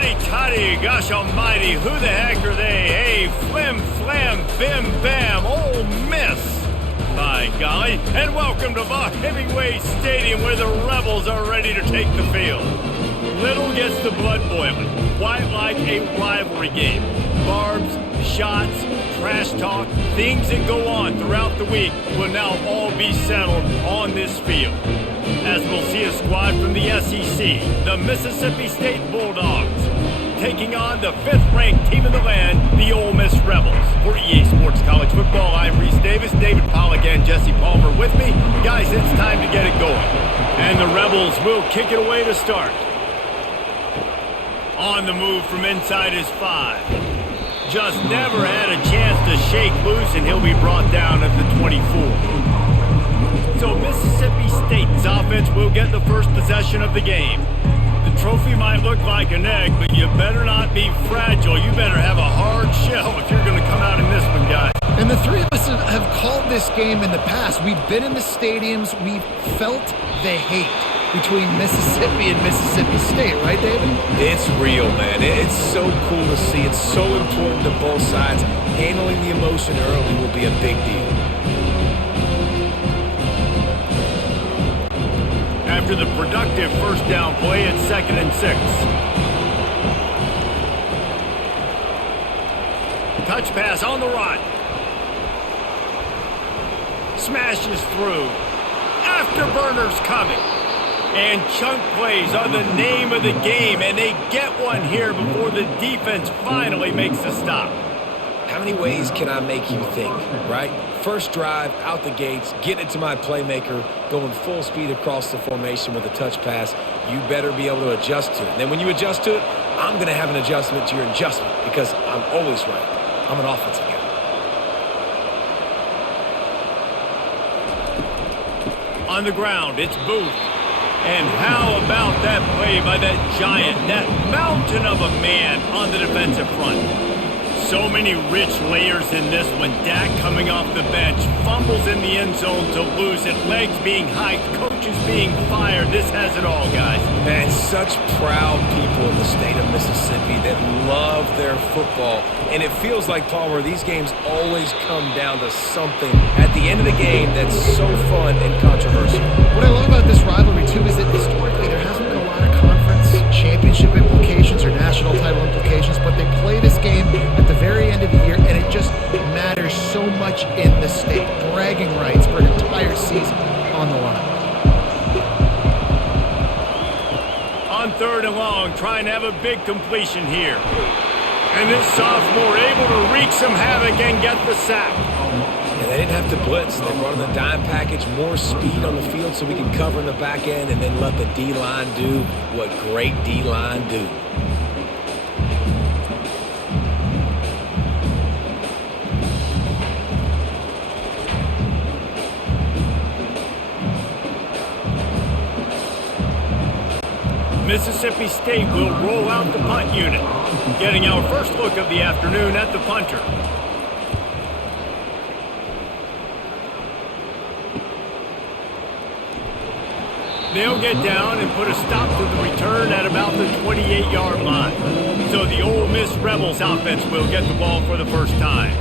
Huddy Tuddy, gosh almighty, who the heck are they? Hey, flim flam, bim bam, Ole Miss. By golly, and welcome to Buck Hemingway Stadium where the Rebels are ready to take the field. Little gets the blood boiling, quite like a rivalry game. Barbs, shots, trash talk, things that go on throughout the week will now all be settled on this field. As we'll see a squad from the SEC, the Mississippi State Bulldogs, taking on the 5th-ranked team in the land, the Ole Miss Rebels. For EA Sports College Football, I'm Reese Davis, David Pollack, and Jesse Palmer with me. Guys, it's time to get it going. And the Rebels will kick it away to start. On the move from inside is 5. Just never had a chance to shake loose, and he'll be brought down at the 24. So Mississippi State's offense will get the first possession of the game. The trophy might look like an egg, but you better not be fragile. You better have a hard shell if you're going to come out in this one, guys. And the three of us have called this game in the past. We've been in the stadiums. We've felt the hate between Mississippi and Mississippi State, right, David? It's real, man. It's so cool to see. It's so important to both sides. Handling the emotion early will be a big deal. After the productive first down play, it's 2nd and 6. Touch pass on the run. Smashes through. Afterburners coming. And chunk plays are the name of the game, and they get one here before the defense finally makes the stop. How many ways can I make you think, right? First drive, out the gates, getting it to my playmaker, going full speed across the formation with a touch pass. You better be able to adjust to it. And then when you adjust to it, I'm going to have an adjustment to your adjustment because I'm always right. I'm an offensive guy. On the ground, it's Booth. And how about that play by that giant, that mountain of a man on the defensive front? So many rich layers in this one. Dak coming off the bench, fumbles in the end zone to lose it, legs being hiked, coaches being fired. This has it all, guys. And such proud people in the state of Mississippi that love their football. And it feels like, Palmer, these games always come down to something at the end of the game that's so fun and controversial. What I love about this rivalry, too, is that historically there hasn't been a lot of conference championship implications or national title implications, but they play this game at the very end of the year, and it just matters so much in the state. Bragging rights for an entire season on the line. On 3rd and long, trying to have a big completion here. And this sophomore able to wreak some havoc and get the sack. Yeah, they didn't have to blitz. They brought in the dime package, more speed on the field so we can cover in the back end and then let the D-line do what great D-line do. Mississippi State will roll out the punt unit, getting our first look of the afternoon at the punter. They'll get down and put a stop to the return at about the 28-yard line. So the Ole Miss Rebels offense will get the ball for the first time.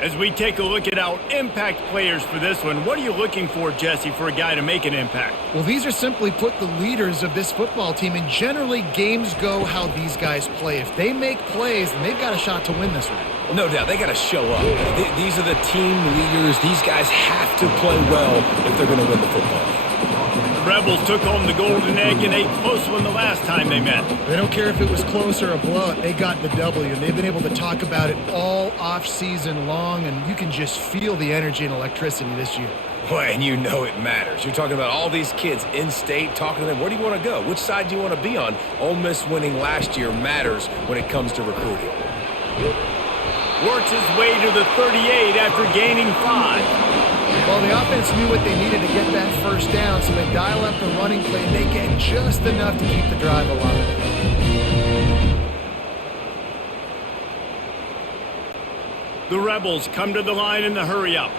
As we take a look at our impact players for this one, what are you looking for, Jesse, for a guy to make an impact? Well, these are simply put the leaders of this football team, and generally games go how these guys play. If they make plays, then they've got a shot to win this one. No doubt, they got to show up. These are the team leaders. These guys have to play well if they're going to win the football game. The Rebels took home the golden egg in a close one the last time they met. They don't care if it was close or a blowout. They got the W, and they've been able to talk about it all off-season long, and you can just feel the energy and electricity this year. Well, and you know it matters. You're talking about all these kids in state, talking to them. Where do you want to go? Which side do you want to be on? Ole Miss winning last year matters when it comes to recruiting. Works his way to the 38 after gaining 5. Well, the offense knew what they needed to get that first down, so they dial up the running play, and they get just enough to keep the drive alive. The Rebels come to the line in the hurry-up.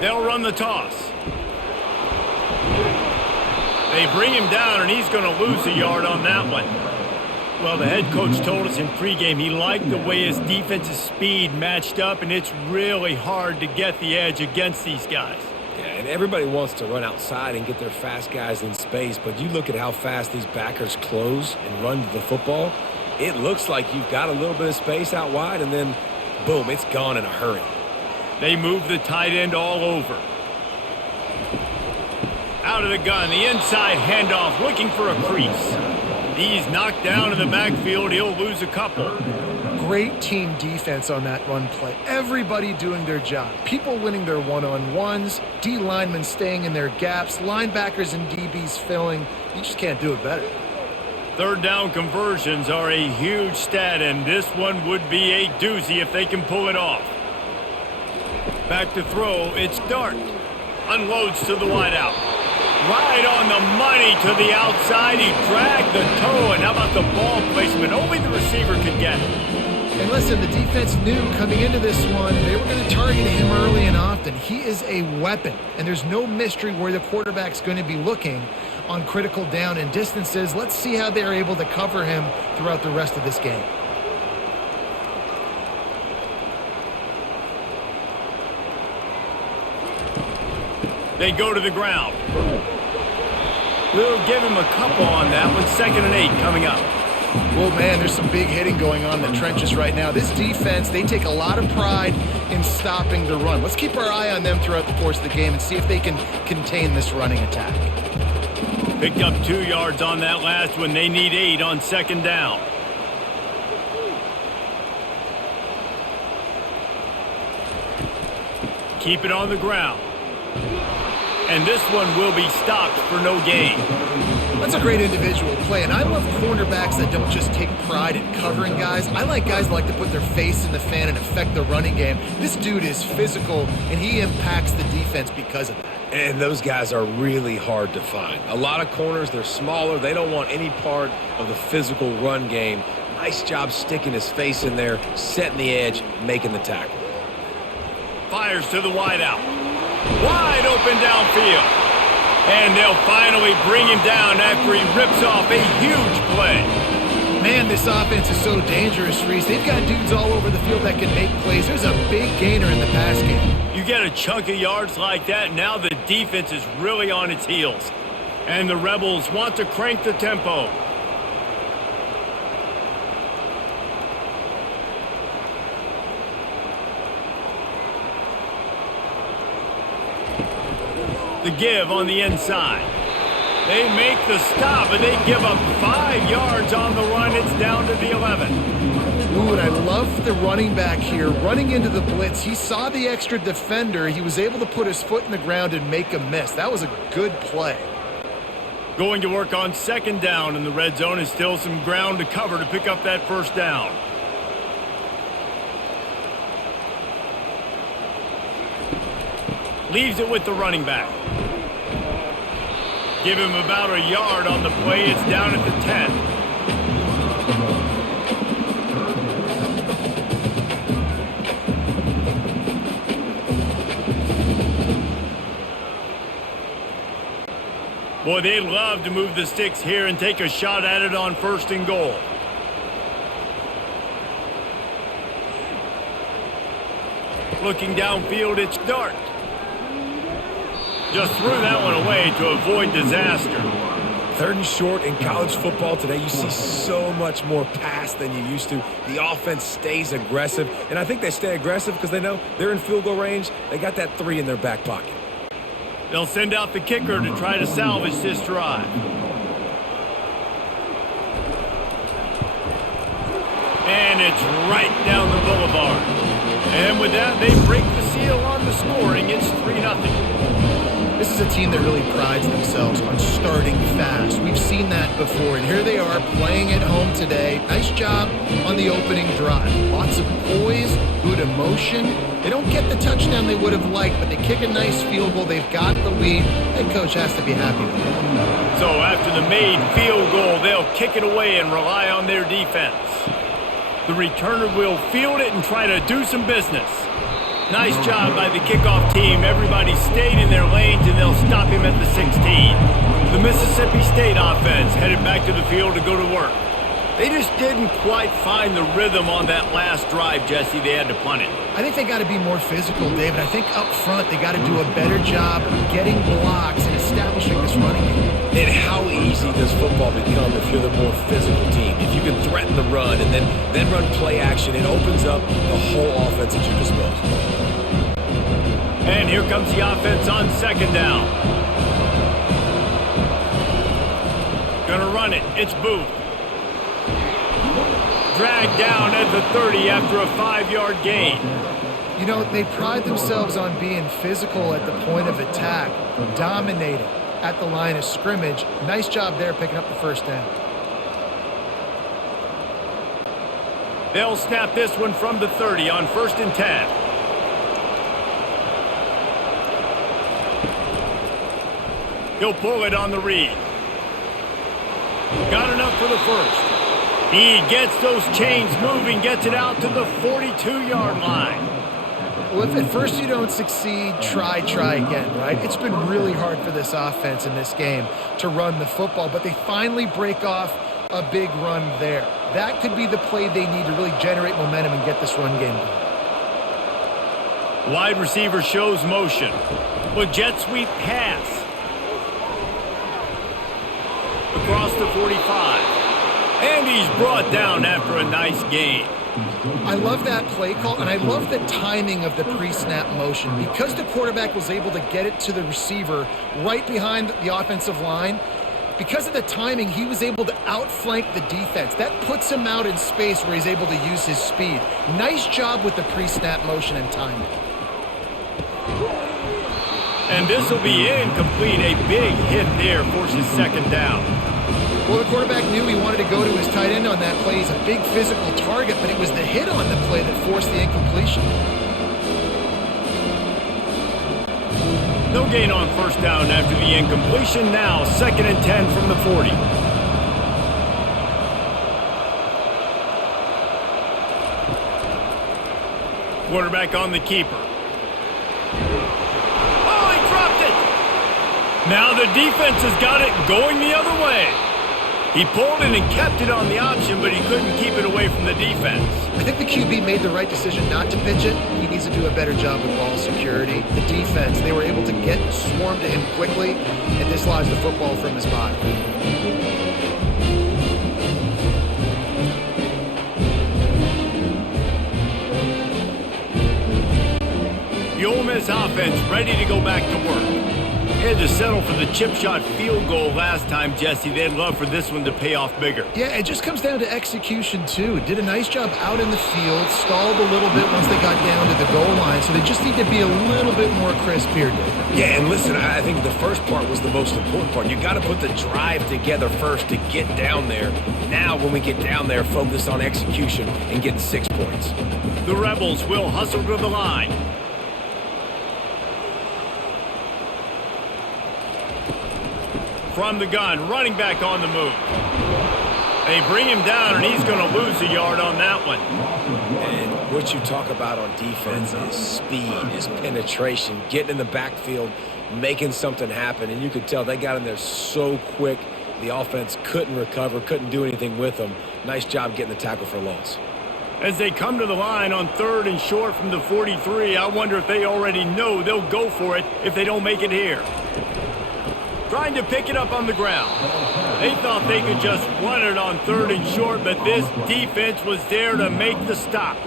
They'll run the toss. They bring him down, and he's going to lose a yard on that one. Well, the head coach told us in pregame he liked the way his defensive speed matched up, and it's really hard to get the edge against these guys. Yeah, and everybody wants to run outside and get their fast guys in space, but you look at how fast these backers close and run to the football, it looks like you've got a little bit of space out wide, and then, boom, it's gone in a hurry. They move the tight end all over. Out of the gun, the inside handoff, looking for a crease. He's knocked down in the backfield. He'll lose a couple. Great team defense on that run play. Everybody doing their job. People winning their one-on-ones, D linemen staying in their gaps, linebackers and DBs filling. You just can't do it better. Third down conversions are a huge stat, and this one would be a doozy if they can pull it off. Back to throw, it's Dart. Unloads to the wideout. Right on the money to the outside. He dragged the toe, and how about the ball placement? Only the receiver could get it. And listen, the defense knew coming into this one, they were going to target him early and often. He is a weapon, and there's no mystery where the quarterback's going to be looking on critical down and distances. Let's see how they're able to cover him throughout the rest of this game. They go to the ground. We'll give him a couple on that one. 2nd and 8 coming up. Well, man, there's some big hitting going on in the trenches right now. This defense, they take a lot of pride in stopping the run. Let's keep our eye on them throughout the course of the game and see if they can contain this running attack. Picked up 2 yards on that last one. They need 8 on 2nd down. Keep it on the ground. And this one will be stopped for no gain. That's a great individual play, and I love cornerbacks that don't just take pride in covering guys. I like guys that like to put their face in the fan and affect the running game. This dude is physical, and he impacts the defense because of that. And those guys are really hard to find. A lot of corners, they're smaller. They don't want any part of the physical run game. Nice job sticking his face in there, setting the edge, making the tackle. Fires to the wideout. Wide open downfield. And they'll finally bring him down after he rips off a huge play. Man, this offense is so dangerous, Reese. They've got dudes all over the field that can make plays. There's a big gainer in the pass game. You get a chunk of yards like that, now the defense is really on its heels. And the Rebels want to crank the tempo. The give on the inside. They make the stop, and they give up 5 yards on the run. It's down to the 11. Ooh, and I love the running back here. Running into the blitz, he saw the extra defender. He was able to put his foot in the ground and make a miss. That was a good play. Going to work on 2nd down in the red zone. Is still some ground to cover to pick up that 1st down. Leaves it with the running back. Give him about a yard on the play. It's down at the 10. Boy, they'd love to move the sticks here and take a shot at it on 1st and goal. Looking downfield, it's Dart. Just threw that one away to avoid disaster. 3rd and short in college football today, you see so much more pass than you used to. The offense stays aggressive, and I think they stay aggressive because they know they're in field goal range. They got that 3 in their back pocket. They'll send out the kicker to try to salvage this drive. And it's right down the boulevard. And with that, they break the seal on the scoring. It's 3-0. This is a team that really prides themselves on starting fast. We've seen that before, and here they are playing at home today. Nice job on the opening drive. Lots of poise, good emotion. They don't get the touchdown they would have liked, but they kick a nice field goal. They've got the lead. Head coach has to be happy with it. So after the made field goal, they'll kick it away and rely on their defense. The returner will field it and try to do some business. Nice job by the kickoff team. Everybody stayed in their lanes, and they'll stop him at the 16. The Mississippi State offense headed back to the field to go to work. They just didn't quite find the rhythm on that last drive, Jesse. They had to punt it. I think they got to be more physical, David. I think up front they got to do a better job of getting blocks and establishing this running game. And how easy does football become if you're the more physical team? If you can threaten the run and then run play action, it opens up the whole offense at your disposal. And here comes the offense on second down. Gonna run it. It's Booth. Dragged down at the 30 after a 5-yard gain. You know, they pride themselves on being physical at the point of attack, dominating at the line of scrimmage. Nice job there picking up the first down. They'll snap this one from the 30 on 1st and 10. He'll pull it on the read. Got enough for the first. He gets those chains moving, gets it out to the 42-yard line. Well, if at first you don't succeed, try again, right? It's been really hard for this offense in this game to run the football, but they finally break off a big run there. That could be the play they need to really generate momentum and get this run game going. Wide receiver shows motion. With jet sweep pass. Across the 45. And he's brought down after a nice gain. I love that play call, and I love the timing of the pre-snap motion. Because the quarterback was able to get it to the receiver right behind the offensive line, because of the timing, he was able to outflank the defense. That puts him out in space where he's able to use his speed. Nice job with the pre-snap motion and timing. And this will be incomplete. A big hit there forces second down. Well, the quarterback knew he wanted to go to his tight end on that play. He's a big physical target, but it was the hit on the play that forced the incompletion. No gain on first down after the incompletion. Now 2nd and 10 from the 40. Quarterback on the keeper. Oh, he dropped it! Now the defense has got it going the other way. He pulled it and kept it on the option, but he couldn't keep it away from the defense. I think the QB made the right decision not to pitch it. He needs to do a better job with ball security. The defense, they were able to get swarmed to him quickly and dislodge the football from his body. The Ole Miss offense ready to go back to work. They had to settle for the chip shot field goal last time, Jesse. They'd love for this one to pay off bigger. Yeah, it just comes down to execution, too. Did a nice job out in the field, stalled a little bit once they got down to the goal line, so they just need to be a little bit more crisp here, David. Yeah, and listen, I think the first part was the most important part. You got to put the drive together first to get down there. Now, when we get down there, focus on execution and getting 6 points. The Rebels will hustle to the line. From the gun, running back on the move. They bring him down, and he's going to lose a yard on that one. And what you talk about on defense is speed, is penetration, getting in the backfield, making something happen. And you could tell they got in there so quick, the offense couldn't recover, couldn't do anything with them. Nice job getting the tackle for loss. As they come to the line on 3rd and short from the 43, I wonder if they already know they'll go for it if they don't make it here. Trying to pick it up on the ground. They thought they could just run it on 3rd and short, but this defense was there to make the stop.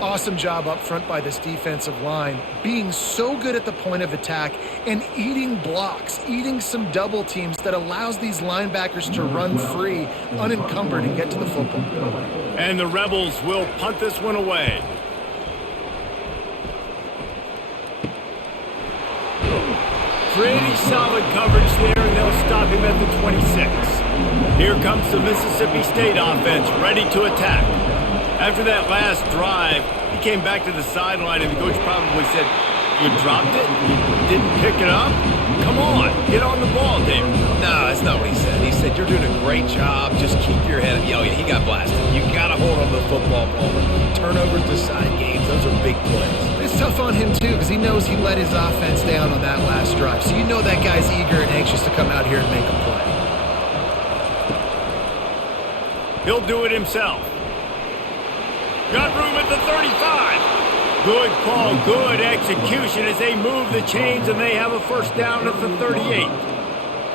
Awesome job up front by this defensive line, being so good at the point of attack and eating blocks, eating some double teams that allows these linebackers to run free, unencumbered, and get to the football. And the Rebels will punt this one away. Pretty solid coverage there, and they'll stop him at the 26. Here comes the Mississippi State offense, ready to attack. After that last drive, he came back to the sideline, and the coach probably said, "You dropped it? You didn't pick it up? Come on, get on the ball, David." No, that's not what he said. He said, "You're doing a great job. Just keep your head up." Oh, yeah, he got blasted. You got to hold on to the football ball. Turnovers decide games. Those are big plays. This tough on him, too, because he knows he let his offense down on that last drive. So you know that guy's eager and anxious to come out here and make a play. He'll do it himself. Got room at the 35. Good call, good execution as they move the chains and they have a first down at the 38.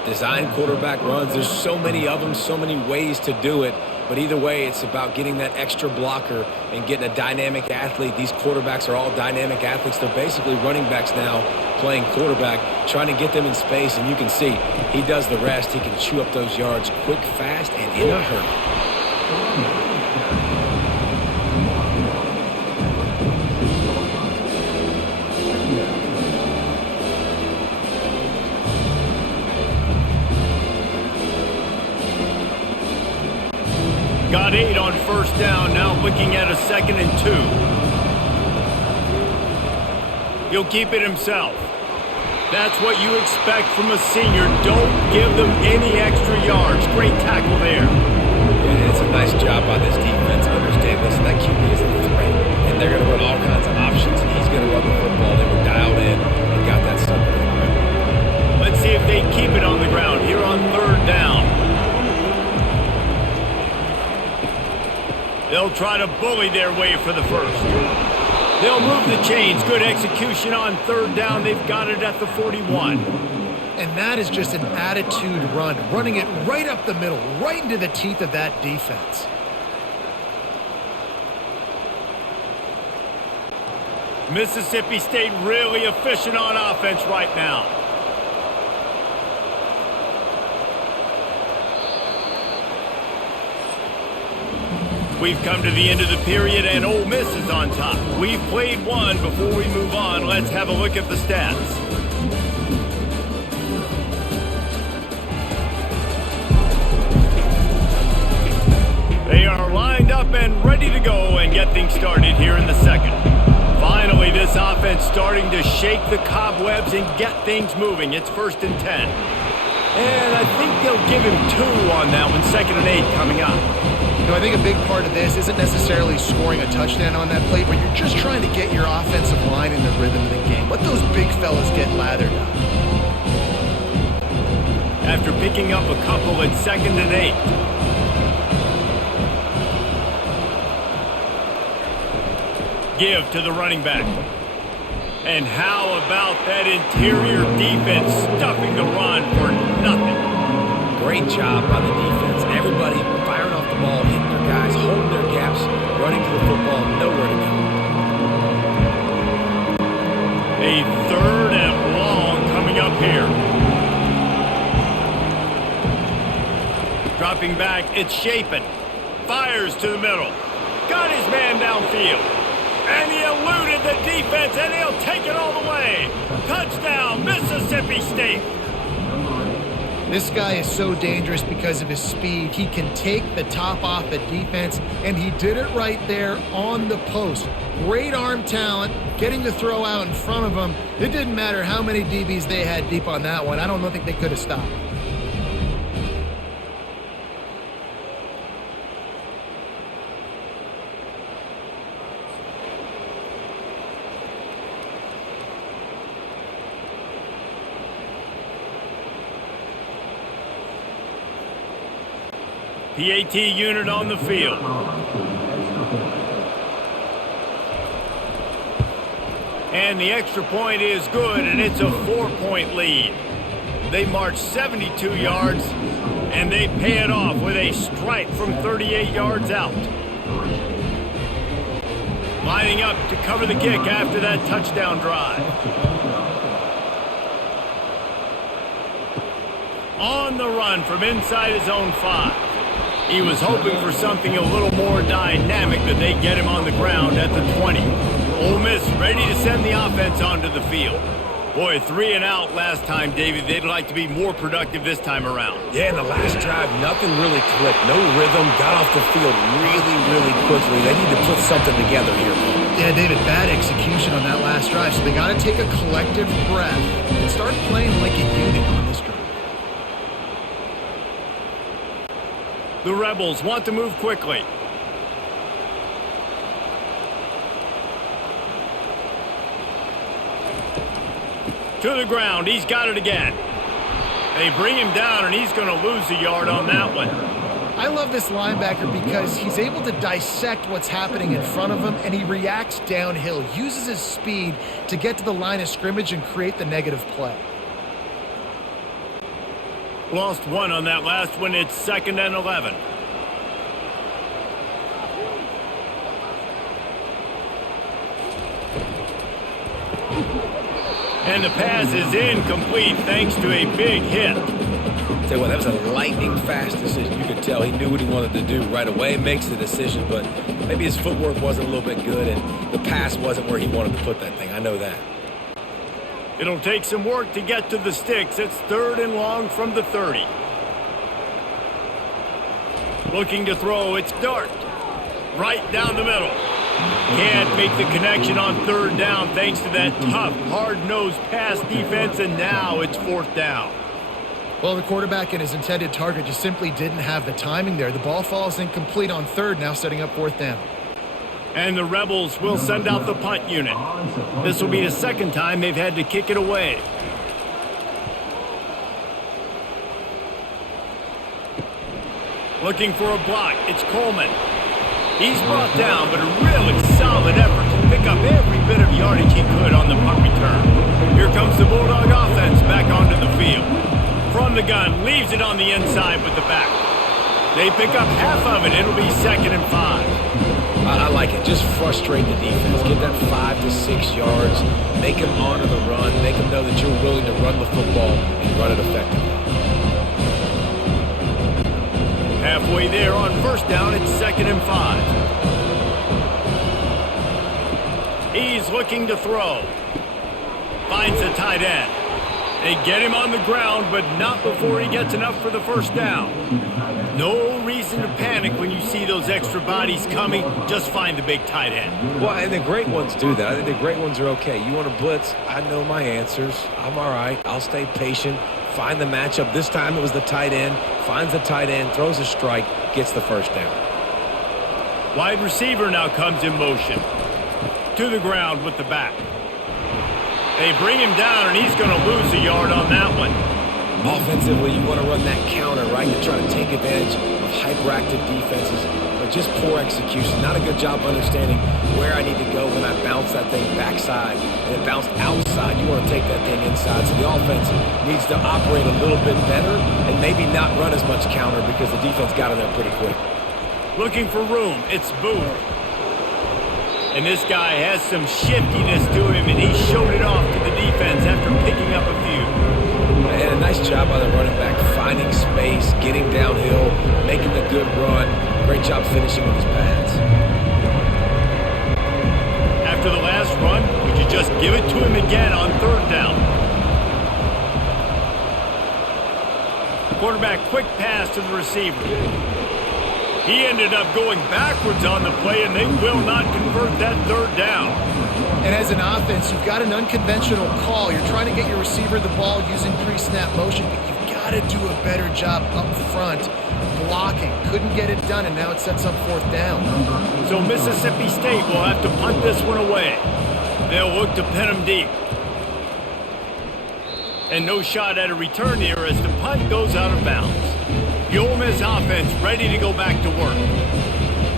Design quarterback runs. There's so many of them, so many ways to do it. But either way, it's about getting that extra blocker and getting a dynamic athlete. These quarterbacks are all dynamic athletes. They're basically running backs now playing quarterback, trying to get them in space. And you can see he does the rest. He can chew up those yards quick, fast, and in a hurry. Got 8 on first down, now looking at a 2nd and 2. He'll keep it himself. That's what you expect from a senior. Don't give them any extra yards. Great tackle there. Yeah, it's a nice job by this defense. Understand, listen, that QB is a threat, and they're going to run all kinds of options, and he's going to run the football. They were dialed in and got that sucker in the ground. Let's see if they keep it on the ground here on 3rd down. They'll try to bully their way for the first. They'll move the chains. Good execution on 3rd down. They've got it at the 41. And that is just an attitude run, running it right up the middle, right into the teeth of that defense. Mississippi State really efficient on offense right now. We've come to the end of the period, and Ole Miss is on top. We've played one. Before we move on, let's have a look at the stats. They are lined up and ready to go and get things started here in the 2nd. Finally, this offense starting to shake the cobwebs and get things moving. It's 1st and 10. And I think they'll give him 2 on that one. 2nd and 8 coming up. You know, I think a big part of this isn't necessarily scoring a touchdown on that play, but you're just trying to get your offensive line in the rhythm of the game. Let those big fellas get lathered up. After picking up a couple at 2nd and 8. Give to the running back. And how about that interior defense stuffing the run for nothing? Great job by the defense. Everybody firing off the ball, hitting their guys, holding their gaps, running to the football, nowhere to go. A 3rd and long coming up here. Dropping back, it's Shapen. Fires to the middle. Got his man downfield. And he eluded the defense, and he'll take it all the way. Touchdown, Mississippi State. This guy is so dangerous because of his speed. He can take the top off the defense, and he did it right there on the post. Great arm talent, getting the throw out in front of him. It didn't matter how many DBs they had deep on that one. I don't think they could have stopped. PAT unit on the field. And the extra point is good, and it's a 4-point lead. They march 72 yards, and they pay it off with a strike from 38 yards out. Lining up to cover the kick after that touchdown drive. On the run from inside his own 5. He was hoping for something a little more dynamic, that they get him on the ground at the 20. Ole Miss ready to send the offense onto the field. Boy, 3 and out last time, David. They'd like to be more productive this time around. Yeah, in the last drive, nothing really clicked. No rhythm, got off the field really quickly. They need to put something together here. Yeah, David, bad execution on that last drive, so they got to take a collective breath and start playing like a unit on this drive. The Rebels want to move quickly. To the ground. He's got it again. They bring him down, and he's going to lose a yard on that one. I love this linebacker because he's able to dissect what's happening in front of him, and he reacts downhill, uses his speed to get to the line of scrimmage and create the negative play. Lost one on that last one. It's 2nd and 11. And the pass is incomplete thanks to a big hit. Tell you what, that was a lightning-fast decision. You could tell he knew what he wanted to do right away. Makes the decision, but maybe his footwork wasn't a little bit good, and the pass wasn't where he wanted to put that thing. I know that. It'll take some work to get to the sticks. It's 3rd and long from the 30. Looking to throw. It's Dart. Right down the middle. Can't make the connection on 3rd down thanks to that tough, hard-nosed pass defense, and now it's 4th down. Well, the quarterback and his intended target just simply didn't have the timing there. The ball falls incomplete on 3rd, now setting up 4th down. And the Rebels will send out the punt unit. This will be the 2nd time they've had to kick it away. Looking for a block. It's Coleman. He's brought down, but a really solid effort to pick up every bit of yardage he could on the punt return. Here comes the Bulldog offense back onto the field. From the gun, leaves it on the inside with the back. They pick up half of it. It'll be 2nd and 5. I like it. Just frustrate the defense. Get that 5 to 6 yards. Make them honor the run. Make them know that you're willing to run the football and run it effectively. Halfway there on 1st down, it's 2nd and 5. He's looking to throw. Finds a tight end. They get him on the ground, but not before he gets enough for the 1st down. No reason to panic when you see those extra bodies coming. Just find the big tight end. Well, and the great ones do that. I think the great ones are okay. You want to blitz? I know my answers. I'm all right. I'll stay patient. Find the matchup. This time it was the tight end. Finds the tight end, throws a strike, gets the 1st down. Wide receiver now comes in motion. To the ground with the back. They bring him down, and he's going to lose a yard on that one. Offensively, you want to run that counter, right, to try to take advantage of hyperactive defenses, but just poor execution. Not a good job understanding where I need to go when I bounce that thing backside and it bounced outside. You want to take that thing inside, so the offense needs to operate a little bit better and maybe not run as much counter because the defense got in there pretty quick. Looking for room. It's Booth. And this guy has some shiftiness to him, and he showed it off to the defense after picking up a few. And a nice job by the running back, finding space, getting downhill, making the good run. Great job finishing with his pads. After the last run, would you just give it to him again on 3rd down? Quarterback, quick pass to the receiver. He ended up going backwards on the play, and they will not convert that 3rd down. And as an offense, you've got an unconventional call. You're trying to get your receiver the ball using pre-snap motion, but you've got to do a better job up front blocking. Couldn't get it done, and now it sets up 4th down. So Mississippi State will have to punt this one away. They'll look to pin him deep. And no shot at a return here as the punt goes out of bounds. The Ole Miss offense ready to go back to work.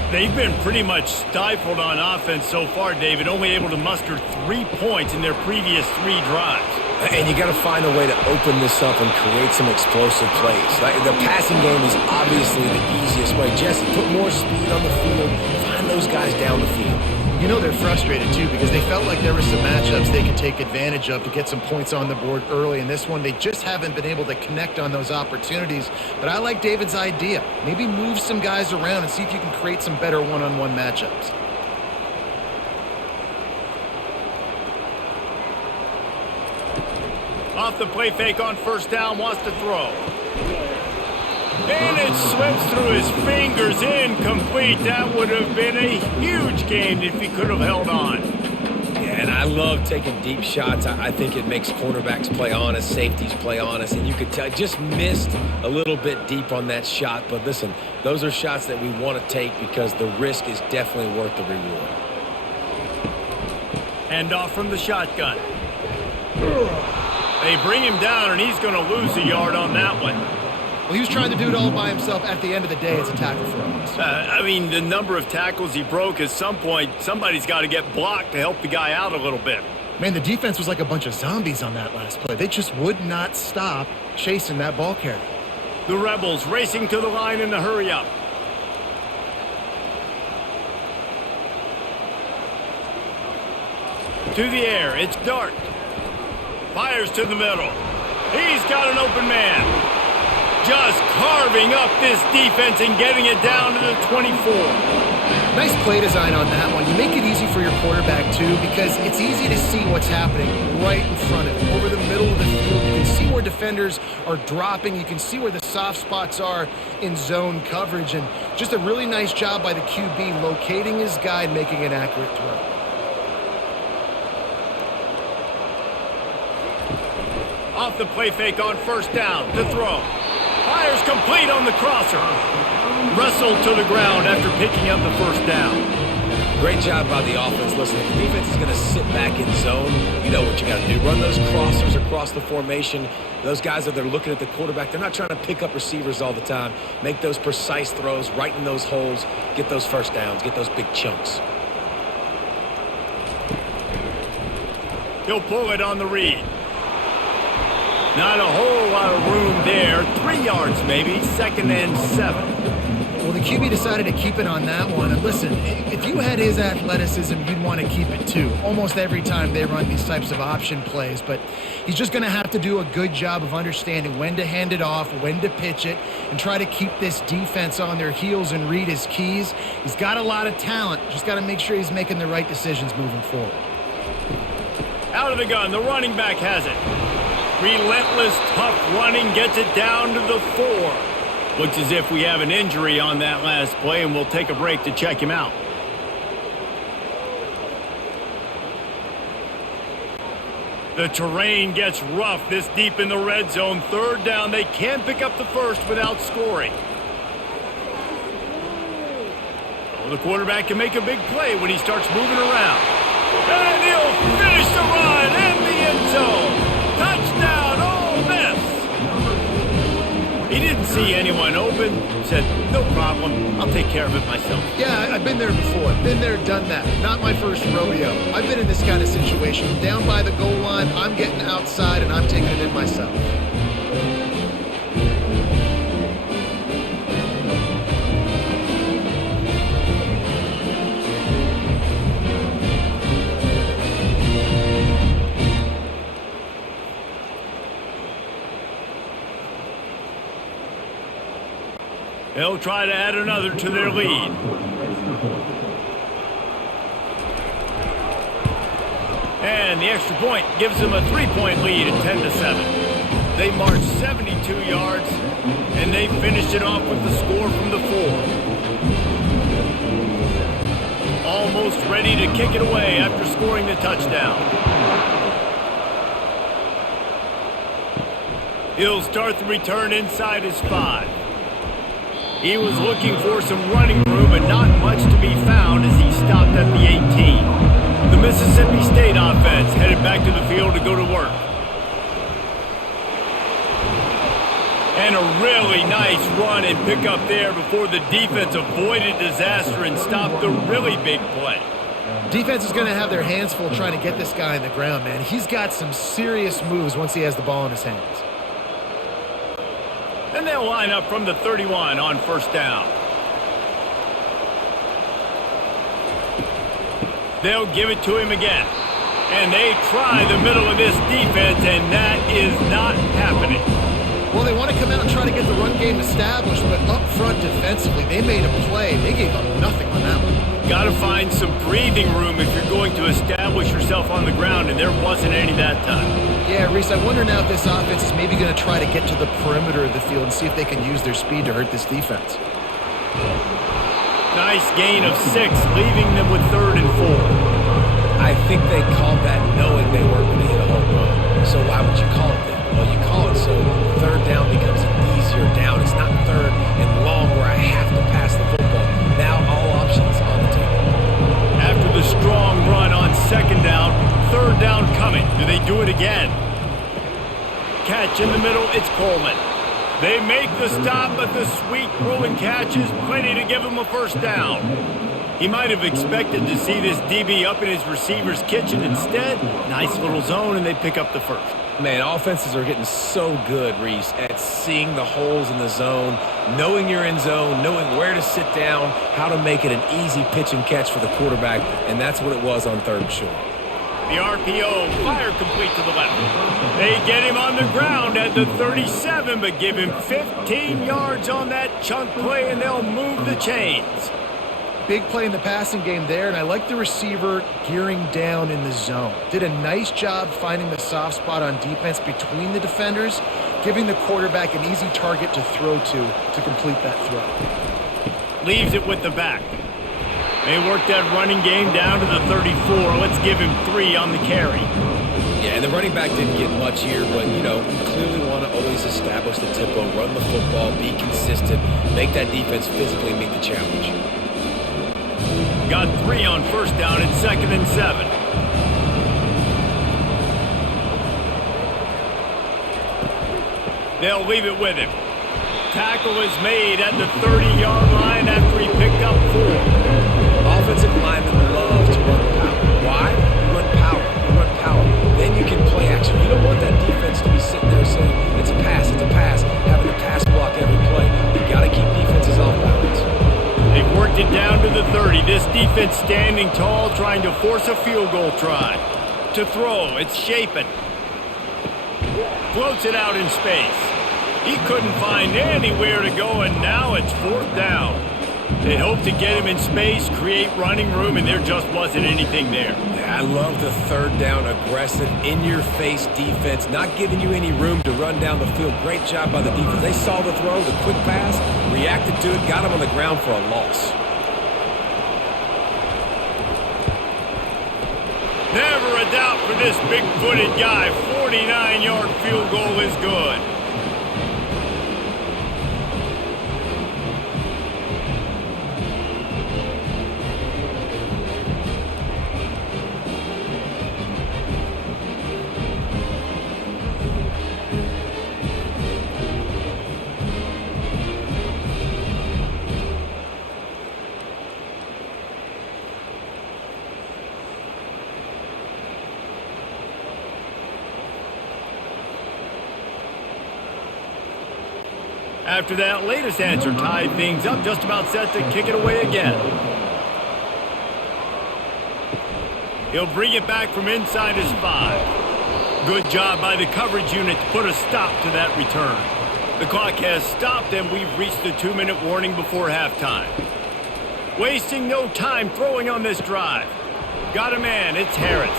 They've been pretty much stifled on offense so far, David, only able to muster 3 points in their previous 3 drives. And you got to find a way to open this up and create some explosive plays. The passing game is obviously the easiest way. Jesse, put more speed on the field. Find those guys down the field. You know they're frustrated, too, because they felt like there were some matchups they could take advantage of to get some points on the board early. In this one, they just haven't been able to connect on those opportunities. But I like David's idea. Maybe move some guys around and see if you can create some better one-on-one matchups. Off the play fake on 1st down, wants to throw. And it slips through his fingers, incomplete. That would have been a huge gain if he could have held on. Yeah, and I love taking deep shots. I think it makes cornerbacks play honest, safeties play honest, and you could tell just missed a little bit deep on that shot. But listen, those are shots that we want to take because the risk is definitely worth the reward. Hand off from the shotgun. They bring him down, and he's going to lose a yard on that one. Well, he was trying to do it all by himself. At the end of the day, it's a tackle for Ole Miss. I mean, the number of tackles he broke, at some point, somebody's got to get blocked to help the guy out a little bit. Man, the defense was like a bunch of zombies on that last play. They just would not stop chasing that ball carrier. The Rebels racing to the line in a hurry up. To the air, it's Dart. Fires to the middle. He's got an open man. Just carving up this defense and getting it down to the 24. Nice play design on that one. You make it easy for your quarterback, too, because it's easy to see what's happening right in front of him. Over the middle of the field, you can see where defenders are dropping. You can see where the soft spots are in zone coverage. And just a really nice job by the QB locating his guy and making an accurate throw. Off the play fake on first down to throw. Fires complete on the crosser. Wrestled to the ground after picking up the first down. Great job by the offense. Listen, if the defense is going to sit back in zone, you know what you got to do. Run those crossers across the formation. Those guys that they're looking at the quarterback, they're not trying to pick up receivers all the time. Make those precise throws right in those holes. Get those first downs. Get those big chunks. He'll pull it on the read. Not a whole lot of room there. 3 yards maybe. 2nd and 7. Well, the QB decided to keep it on that one. And listen, if you had his athleticism, you'd want to keep it too. Almost every time they run these types of option plays. But he's just going to have to do a good job of understanding when to hand it off, when to pitch it, and try to keep this defense on their heels and read his keys. He's got a lot of talent. Just got to make sure he's making the right decisions moving forward. Out of the gun. The running back has it. Relentless, tough running gets it down to the 4. Looks as if we have an injury on that last play, and we'll take a break to check him out. The terrain gets rough this deep in the red zone. 3rd down. They can't pick up the first without scoring. Oh, the quarterback can make a big play when he starts moving around. And he'll finish the run in the end zone. Touchdown, Ole Miss! He didn't see anyone open. Said, no problem. I'll take care of it myself. Yeah, I've been there before. Been there, done that. Not my first rodeo. I've been in this kind of situation. Down by the goal line, I'm getting outside, and I'm taking it in myself. They'll try to add another to their lead. And the extra point gives them a 3-point lead at 10-7. They marched 72 yards, and they finished it off with the score from the 4. Almost ready to kick it away after scoring the touchdown. He'll start the return inside his 5. He was looking for some running room, but not much to be found as he stopped at the 18. The Mississippi State offense headed back to the field to go to work. And a really nice run and pickup there before the defense avoided disaster and stopped the really big play. Defense is going to have their hands full trying to get this guy on the ground, man. He's got some serious moves once he has the ball in his hands. And they'll line up from the 31 on first down. They'll give it to him again. And they try the middle of this defense, and that is not happening. Well, they want to come out and try to get the run game established, but up front defensively, they made a play. They gave up nothing on that one. Got to find some breathing room if you're going to establish yourself on the ground, and there wasn't any that time. Yeah, Reese, I wonder now if this offense is maybe going to try to get to the perimeter of the field and see if they can use their speed to hurt this defense. Nice gain of 6, leaving them with 3rd and 4. I think they called that knowing they weren't going to hit a home run. So why would you call it that? Well, you call it so 3rd down becomes an easier down. It's not 3rd and long where I have to pass the football. Now all options on the table. After the strong run on 2nd down, 3rd down coming. Do they do it again? catch in the middle. It's Coleman. They make the stop, but the sweet rolling catch is plenty to give him a first down. He might have expected to see this DB up in his receiver's kitchen. Instead, nice little zone, and they pick up the first. Man, offenses are getting so good, Reese, at seeing the holes in the zone, knowing you're in zone, knowing where to sit down, how to make it an easy pitch and catch for the quarterback, and that's what it was on 3rd and short. The RPO, fire complete to the left. They get him on the ground at the 37, but give him 15 yards on that chunk play, and they'll move the chains. Big play in the passing game there, and I like the receiver gearing down in the zone. Did a nice job finding the soft spot on defense between the defenders, giving the quarterback an easy target to throw to complete that throw. Leaves it with the back. They work that running game down to the 34. Let's give him 3 on the carry. Yeah, and the running back didn't get much here, but, you clearly want to always establish the tempo, run the football, be consistent, make that defense physically meet the challenge. Got 3 on first down at 2nd and 7. They'll leave it with him. Tackle is made at the 30-yard line after he picked up 4. Offensive linemen love to run power. Why? You run power. You run power. Then you can play action. You don't want that defense to be sitting there saying, it's a pass, having to pass block every play. You got to keep defenses off balance. They've worked it down to the 30. This defense standing tall, trying to force a field goal try. To throw, it's Shapen. Floats it out in space. He couldn't find anywhere to go, and now it's 4th down. They hope to get him in space, create running room, and there just wasn't anything there. Yeah, I love the 3rd down, aggressive, in-your-face defense, not giving you any room to run down the field. Great job by the defense. They saw the throw, the quick pass, reacted to it, got him on the ground for a loss. Never a doubt for this big-footed guy. 49-yard field goal is good. After that latest answer tied things up, just about set to kick it away again. He'll bring it back from inside his 5. Good job by the coverage unit to put a stop to that return. The clock has stopped, and we've reached the 2-minute warning before halftime. Wasting no time throwing on this drive. Got a man, it's Harris.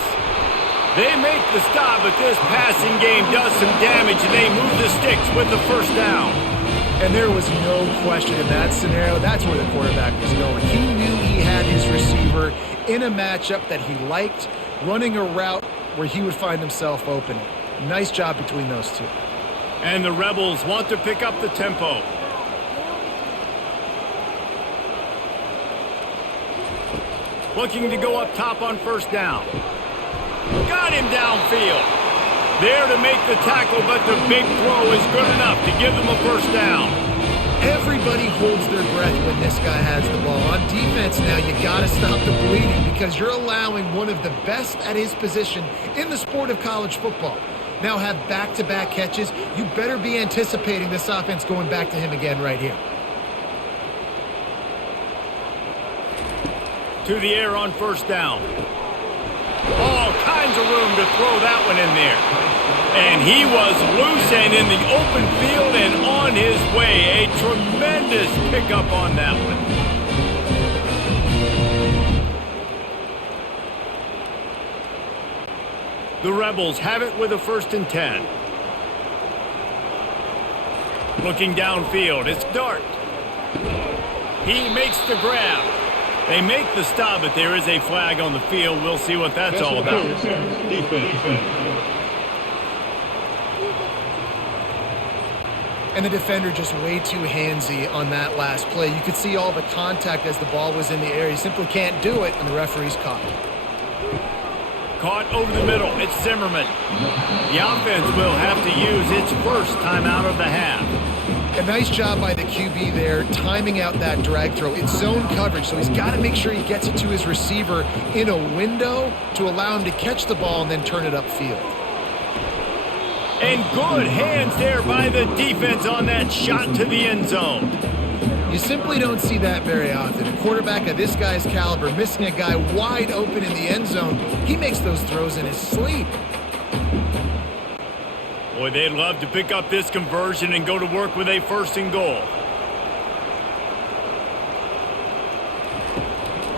They make the stop, but this passing game does some damage, and they move the sticks with the first down. And there was no question in that scenario. That's where the quarterback was going. He knew he had his receiver in a matchup that he liked, running a route where he would find himself open. Nice job between those two. And the Rebels want to pick up the tempo. Looking to go up top on first down. Got him downfield. There to make the tackle, but the big throw is good enough to give them a first down. Everybody holds their breath when this guy has the ball. On defense now, you got to stop the bleeding because you're allowing one of the best at his position in the sport of college football. Now have back-to-back catches. You better be anticipating this offense going back to him again right here. To the air on first down. All kinds of room to throw that one in there. And he was loose and in the open field and on his way. A tremendous pickup on that one. The Rebels have it with a 1st and 10. Looking downfield, it's Dart. He makes the grab. They make the stop, but there is a flag on the field. We'll see what that's all about. And the defender just way too handsy on that last play. You could see all the contact as the ball was in the air. He simply can't do it, and the referee's caught it. caught over the middle. It's Zimmerman. The offense will have to use its first timeout of the half. A nice job by the QB there, timing out that drag throw. It's zone coverage, so he's got to make sure he gets it to his receiver in a window to allow him to catch the ball and then turn it upfield. And good hands there by the defense on that shot to the end zone. You simply don't see that very often. A quarterback of this guy's caliber missing a guy wide open in the end zone. He makes those throws in his sleep. Boy, they'd love to pick up this conversion and go to work with a 1st and goal.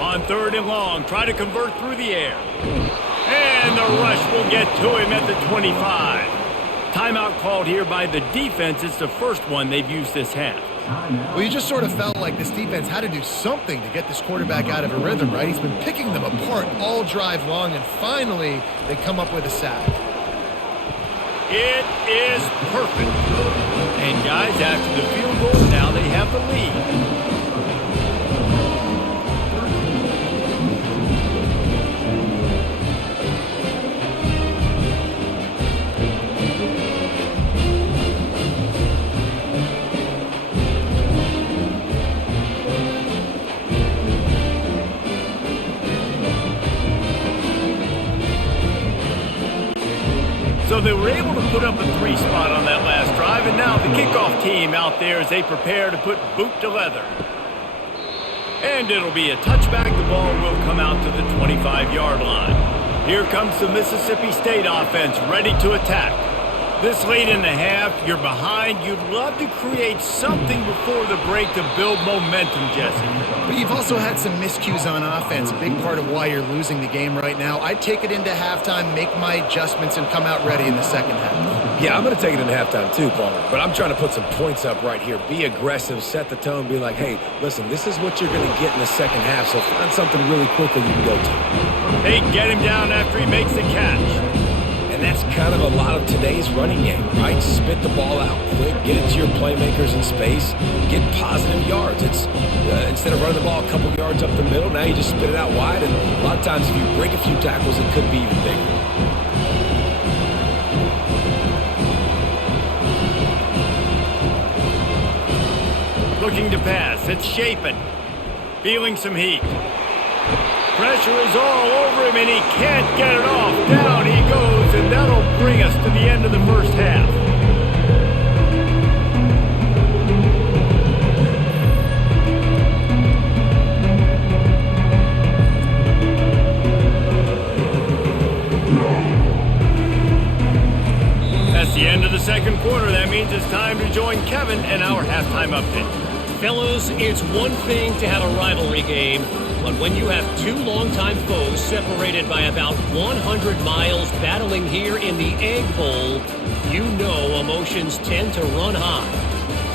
On 3rd and long, try to convert through the air. And the rush will get to him at the 25. Timeout called here by the defense. It's the first one they've used this half. Well, you just sort of felt like this defense had to do something to get this quarterback out of a rhythm, right? He's been picking them apart all drive long, and finally they come up with a sack. It is perfect. And guys, after the field goal, now they have the lead. So they were able to put up a 3 spot on that last drive, and now the kickoff team out there as they prepare to put boot to leather. And it'll be a touchback. The ball will come out to the 25-yard line. Here comes the Mississippi State offense ready to attack. This late in the half, you're behind. You'd love to create something before the break to build momentum, Jesse. But you've also had some miscues on offense, a big part of why you're losing the game right now. I'd take it into halftime, make my adjustments, and come out ready in the second half. Yeah, I'm going to take it into halftime too, Paul. But I'm trying to put some points up right here. Be aggressive, set the tone, be like, hey, listen, this is what you're going to get in the second half, so find something really quickly you can go to. They get him down after he makes the catch. And that's kind of a lot of today's running game, right? Spit the ball out quick, get it to your playmakers in space, get positive yards. It's instead of running the ball a couple yards up the middle, now you just spit it out wide, and a lot of times if you break a few tackles, it could be even bigger. Looking to pass. It's Shapen. Feeling some heat. Pressure is all over him, and he can't get it off. Down he goes, and that'll bring us to the end of the first half. That's the end of the second quarter. That means it's time to join Kevin and our halftime update. Fellas, it's one thing to have a rivalry game, but when you have two longtime foes separated by about 100 miles battling here in the Egg Bowl, you know emotions tend to run high.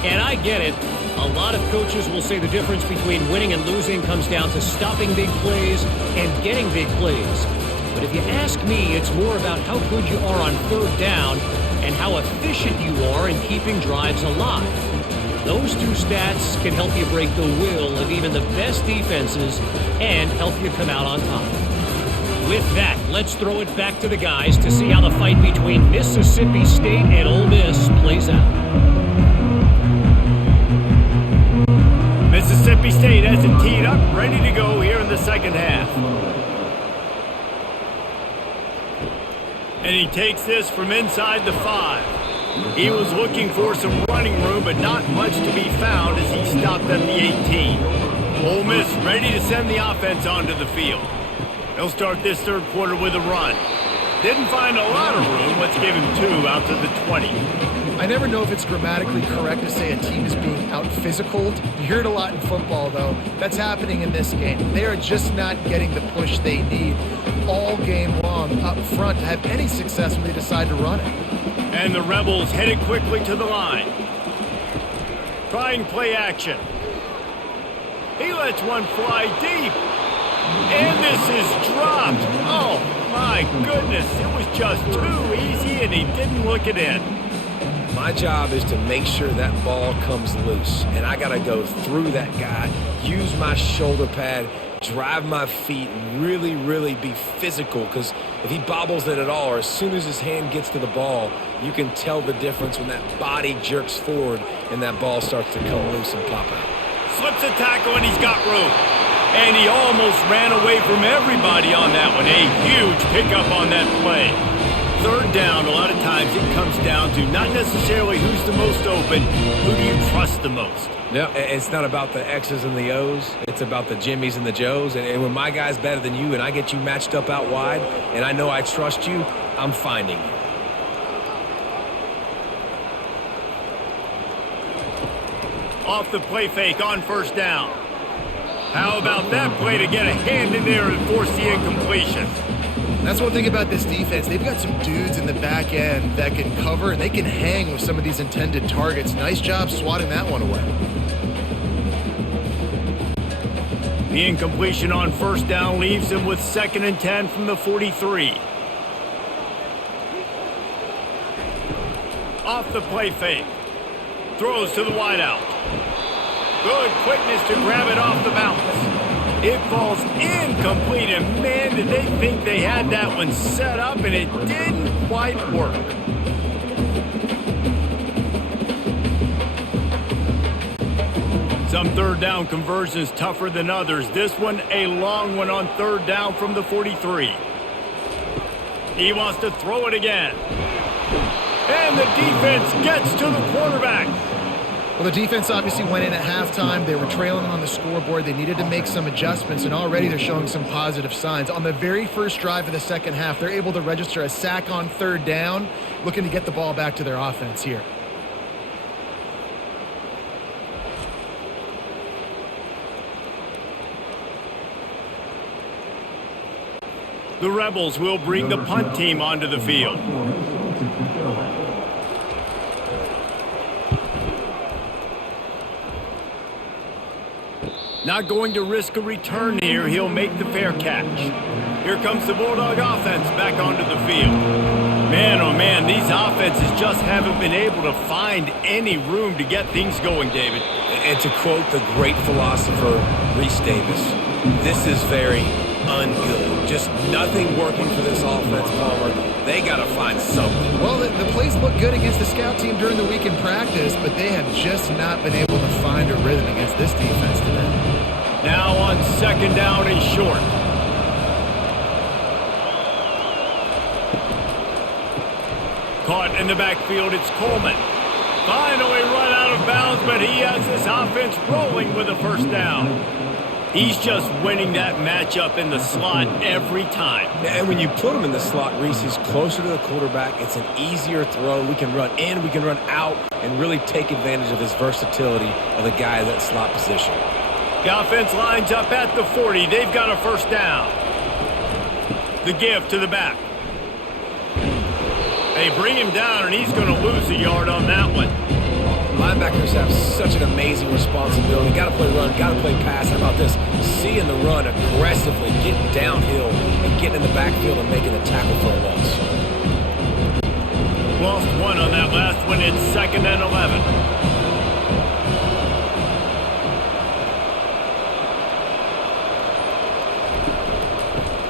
And I get it. A lot of coaches will say the difference between winning and losing comes down to stopping big plays and getting big plays. But if you ask me, it's more about how good you are on third down and how efficient you are in keeping drives alive. Those two stats can help you break the will of even the best defenses and help you come out on top. With that, let's throw it back to the guys to see how the fight between Mississippi State and Ole Miss plays out. Mississippi State has it teed up, ready to go here in the second half. And he takes this from inside the 5. He was looking for some running room, but not much to be found as he stopped at the 18. Ole Miss ready to send the offense onto the field. They'll start this third quarter with a run. Didn't find a lot of room. Let's give him 2 out to the 20. I never know if it's grammatically correct to say a team is being out-physicaled. You hear it a lot in football, though. That's happening in this game. They are just not getting the push they need all game long up front to have any success when they decide to run it. And the Rebels headed quickly to the line. Trying play action. He lets one fly deep. And this is dropped. Oh, my goodness. It was just too easy, and he didn't look it in. My job is to make sure that ball comes loose, and I got to go through that guy, use my shoulder pad, drive my feet, and really, really be physical, because if he bobbles it at all, or as soon as his hand gets to the ball, you can tell the difference when that body jerks forward and that ball starts to come loose and pop out. Slips a tackle and he's got room. And he almost ran away from everybody on that one. A huge pickup on that play. Third down, a lot of times it comes down to not necessarily who's the most open, who do you trust the most? Yeah, it's not about the X's and the O's. It's about the Jimmies and the Joes. And when my guy's better than you and I get you matched up out wide and I know I trust you, I'm finding you. Off the play fake on first down. How about that play to get a hand in there and force the incompletion? That's one thing about this defense. They've got some dudes in the back end that can cover, and they can hang with some of these intended targets. Nice job swatting that one away. The incompletion on first down leaves him with 2nd and 10 from the 43. Off the play fake. Throws to the wideout. Good quickness to grab it off the bounce. It falls incomplete, and man, did they think they had that one set up, and it didn't quite work. Some third down conversions tougher than others. This one, a long one on third down from the 43. He wants to throw it again. And the defense gets to the quarterback. Well, the defense obviously went in at halftime. They were trailing on the scoreboard. They needed to make some adjustments, and already they're showing some positive signs. On the very first drive of the second half, they're able to register a sack on third down, looking to get the ball back to their offense here. The Rebels will bring the punt team onto the field. Not going to risk a return here. He'll make the fair catch. Here comes the Bulldog offense back onto the field. Man, oh man, these offenses just haven't been able to find any room to get things going, David. And to quote the great philosopher, Reese Davis, this is very ungood. Just nothing working for this offense, Palmer. They got to find something. Well, the plays look good against the scout team during the week in practice, but they have just not been able to find a rhythm against this defense today. Now on 2nd down and short. Caught in the backfield, it's Coleman. Finally run out of bounds, but he has this offense rolling with a first down. He's just winning that matchup in the slot every time. And when you put him in the slot, Reese, he's closer to the quarterback. It's an easier throw. We can run in, we can run out, and really take advantage of his versatility of the guy in that slot position. The offense lines up at the 40. They've got a first down. The give to the back. They bring him down, and he's going to lose a yard on that one. Linebackers have such an amazing responsibility. Got to play run, got to play pass. How about this? Seeing the run aggressively, getting downhill, and getting in the backfield and making the tackle for a loss. Lost one on that last one. It's 2nd and 11.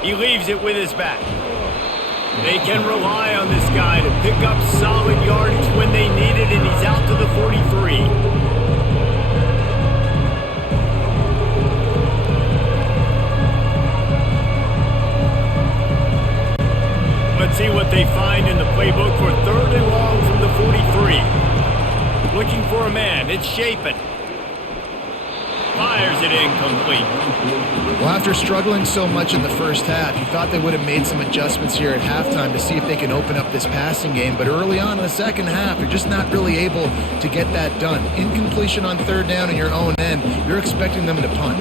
He leaves it with his back. They can rely on this guy to pick up solid yardage when they need it, and he's out to the 43. Let's see what they find in the playbook for 3rd and long from the 43. Looking for a man. It's Chapin. Fires it incomplete. Well, after struggling so much in the first half, you thought they would have made some adjustments here at halftime to see if they can open up this passing game. But early on in the second half, you're just not really able to get that done. Incompletion on third down in your own end, you're expecting them to punt.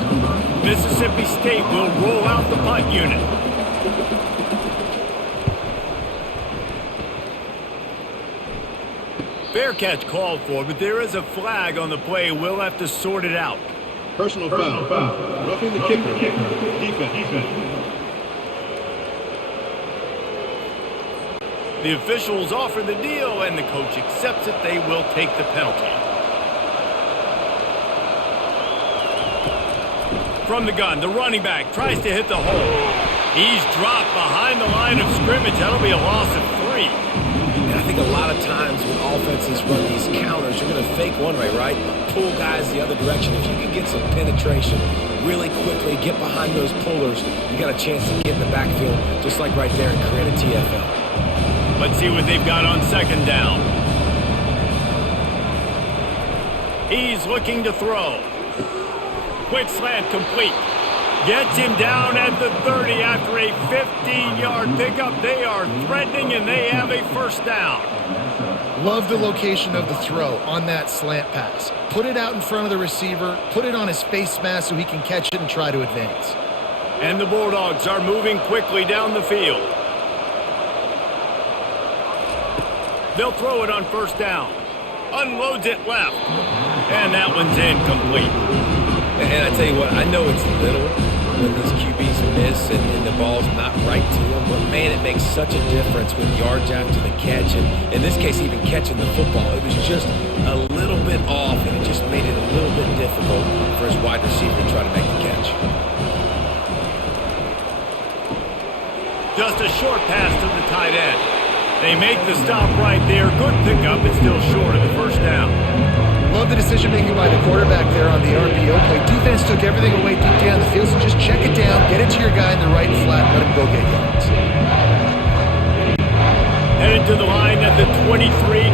Mississippi State will roll out the punt unit. Fair catch called for, but there is a flag on the play. We'll have to sort it out. Personal foul. Roughing the kicker. Defense. The officials offer the deal, and the coach accepts it. They will take the penalty. from the gun. The running back tries to hit the hole. He's dropped behind the line of scrimmage. That'll be a loss of 3. And I think a lot of times when offenses run these counters, you're going to fake one way, right? Pull guys the other direction. If you can get some penetration really quickly, get behind those pullers, you got a chance to get in the backfield, just like right there, and create a TFL. Let's see what they've got on second down. He's looking to throw. Quick slant complete. Gets him down at the 30 after a 15-yard pickup. They are threatening, and they have a first down. Love the location of the throw on that slant pass. Put it out in front of the receiver, put it on his face mask so he can catch it and try to advance. And the Bulldogs are moving quickly down the field. They'll throw it on first down. Unloads it left. And that one's incomplete. And I tell you what, I know it's little when these QBs miss and the ball's not right to them, but man, it makes such a difference with yards after the catch. And in this case, even catching the football, it was just a little bit off, and it just made it a little bit difficult for his wide receiver to try to make the catch. Just a short pass to the tight end. They make the stop right there. Good pickup. It's still short of the first down. Love the decision-making by the quarterback there on the RPO play. Defense took everything away deep down the field, so just check it down, get it to your guy in the right flat, let him go get yards. Headed to the line at the 23,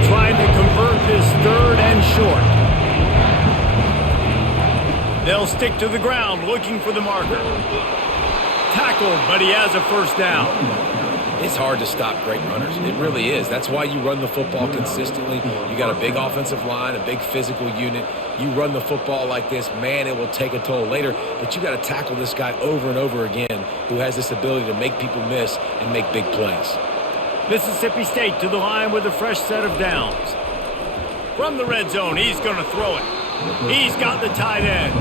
trying to convert this third and short. They'll stick to the ground, looking for the marker. Tackled, but he has a first down. It's hard to stop great runners. It really is. That's why you run the football consistently. You got a big offensive line, a big physical unit. You run the football like this, man, it will take a toll later. But you got to tackle this guy over and over again who has this ability to make people miss and make big plays. Mississippi State to the line with a fresh set of downs. From the red zone, he's going to throw it. He's got the tight end.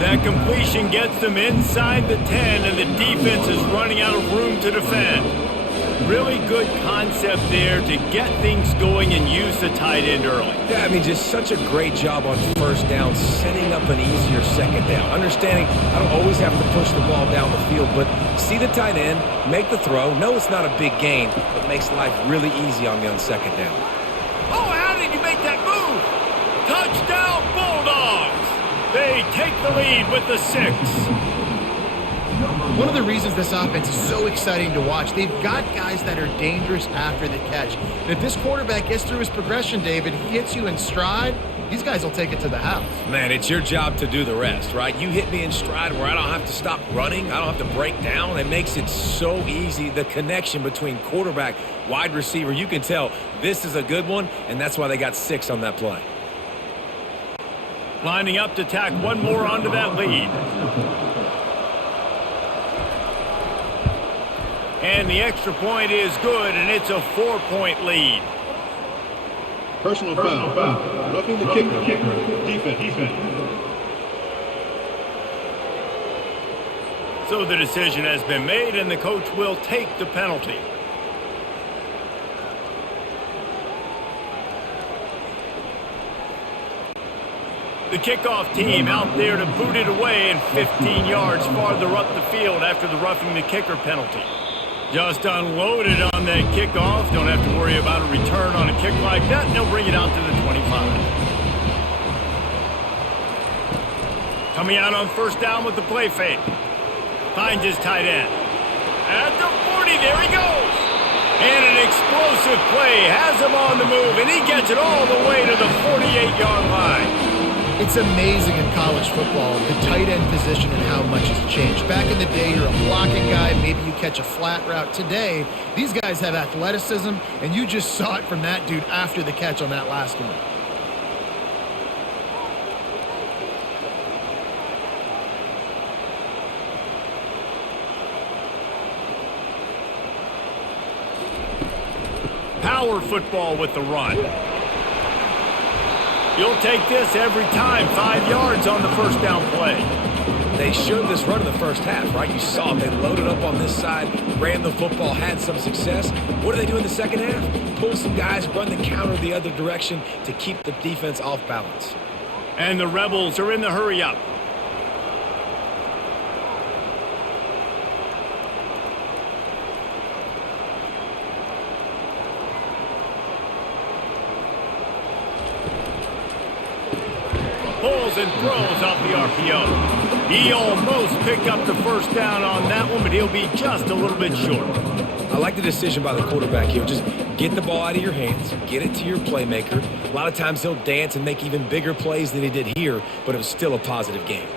That completion gets them inside the 10, and the defense is running out of room to defend. Really good concept there to get things going and use the tight end early. Yeah, I mean, just such a great job on first down, setting up an easier second down. Understanding I don't always have to push the ball down the field, but see the tight end, make the throw. No, it's not a big gain, but makes life really easy on me on second down. Oh, how did you make that move? Touchdown, Bulldogs! They take the lead with the 6. One of the reasons this offense is so exciting to watch, they've got guys that are dangerous after the catch. And if this quarterback gets through his progression, David, he hits you in stride, these guys will take it to the house. Man, it's your job to do the rest, right? You hit me in stride where I don't have to stop running. I don't have to break down. It makes it so easy. The connection between quarterback, wide receiver, you can tell this is a good one, and that's why they got 6 on that play. Lining up to tack one more onto that lead. And the extra point is good, and it's a 4-point lead. Personal foul. Roughing the kicker. Defense. So the decision has been made, and the coach will take the penalty. The kickoff team out there to boot it away and 15 yards farther up the field after the roughing the kicker penalty. Just unloaded on that kickoff. Don't have to worry about a return on a kick like that. And they'll bring it out to the 25. Coming out on first down with the play fake. Finds his tight end. At the 40, there he goes. And an explosive play has him on the move. And he gets it all the way to the 48-yard line. It's amazing in college football, the tight end position and how much has changed. Back in the day, you're a blocking guy, maybe you catch a flat route. Today, these guys have athleticism, and you just saw it from that dude after the catch on that last one. Power football with the run. You'll take this every time. 5 yards on the first down play. They showed this run in the first half, right? You saw it. They loaded up on this side, ran the football, had some success. What do they do in the second half? Pull some guys, run the counter the other direction to keep the defense off balance. And the Rebels are in the hurry up. rolls and throws off the RPO. He almost picked up the first down on that one, but he'll be just a little bit short. I like the decision by the quarterback here. Just get the ball out of your hands, get it to your playmaker. A lot of times he'll dance and make even bigger plays than he did here, but it was still a positive game.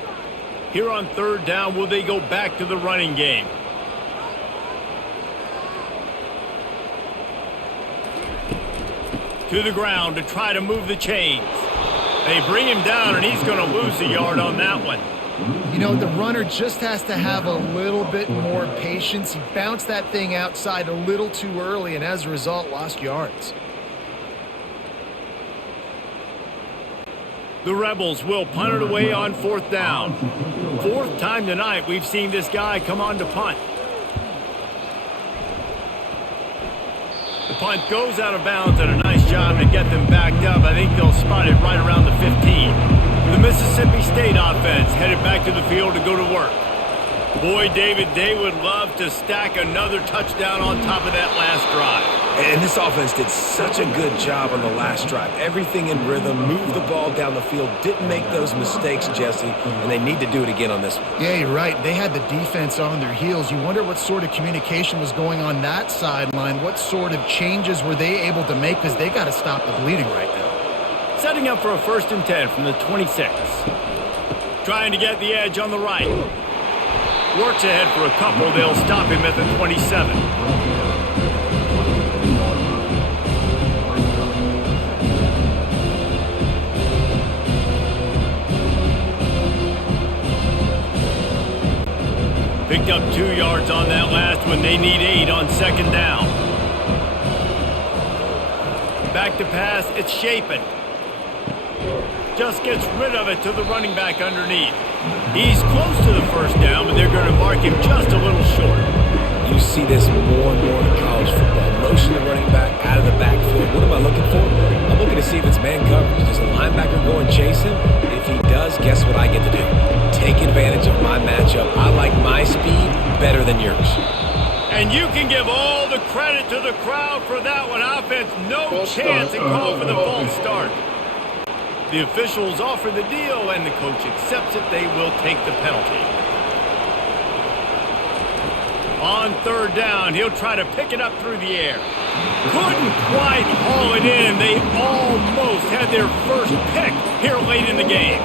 Here on third down, will they go back to the running game? To the ground to try to move the chains. They bring him down, and he's going to lose a yard on that one. You know, the runner just has to have a little bit more patience. He bounced that thing outside a little too early, and as a result, lost yards. The Rebels will punt it away on fourth down. Fourth time tonight we've seen this guy come on to punt. The punt goes out of bounds, and a nice job to get them backed up. I think they'll spot it right around the 15. The Mississippi State offense headed back to the field to go to work. Boy, David, they would love to stack another touchdown on top of that last drive. And this offense did such a good job on the last drive. Everything in rhythm, moved the ball down the field, didn't make those mistakes, Jesse, and they need to do it again on this one. Yeah, you're right. They had the defense on their heels. You wonder what sort of communication was going on that sideline. What sort of changes were they able to make, because they got to stop the bleeding right now. Setting up for a 1st and 10 from the 26. Trying to get the edge on the right. Works ahead for a couple. They'll stop him at the 27. Picked up 2 yards on that last one. They need 8 on 2nd down. Back to pass. It's Shapen. Just gets rid of it to the running back underneath. He's close to the 1st down, but they're going to mark him just a little short. You see this more and more in college football. Motion the running back out of the backfield. What am I looking for? I'm looking to see if it's man coverage. Does the linebacker go and chase him? If he does, guess what I get to do? Take advantage of my matchup. I like my speed better than yours. And you can give all the credit to the crowd for that one. Offense, no chance, and call for the false start. The officials offer the deal, and the coach accepts it. They will take the penalty. On 3rd down, he'll try to pick it up through the air. Couldn't quite haul it in. They almost had their first pick here late in the game.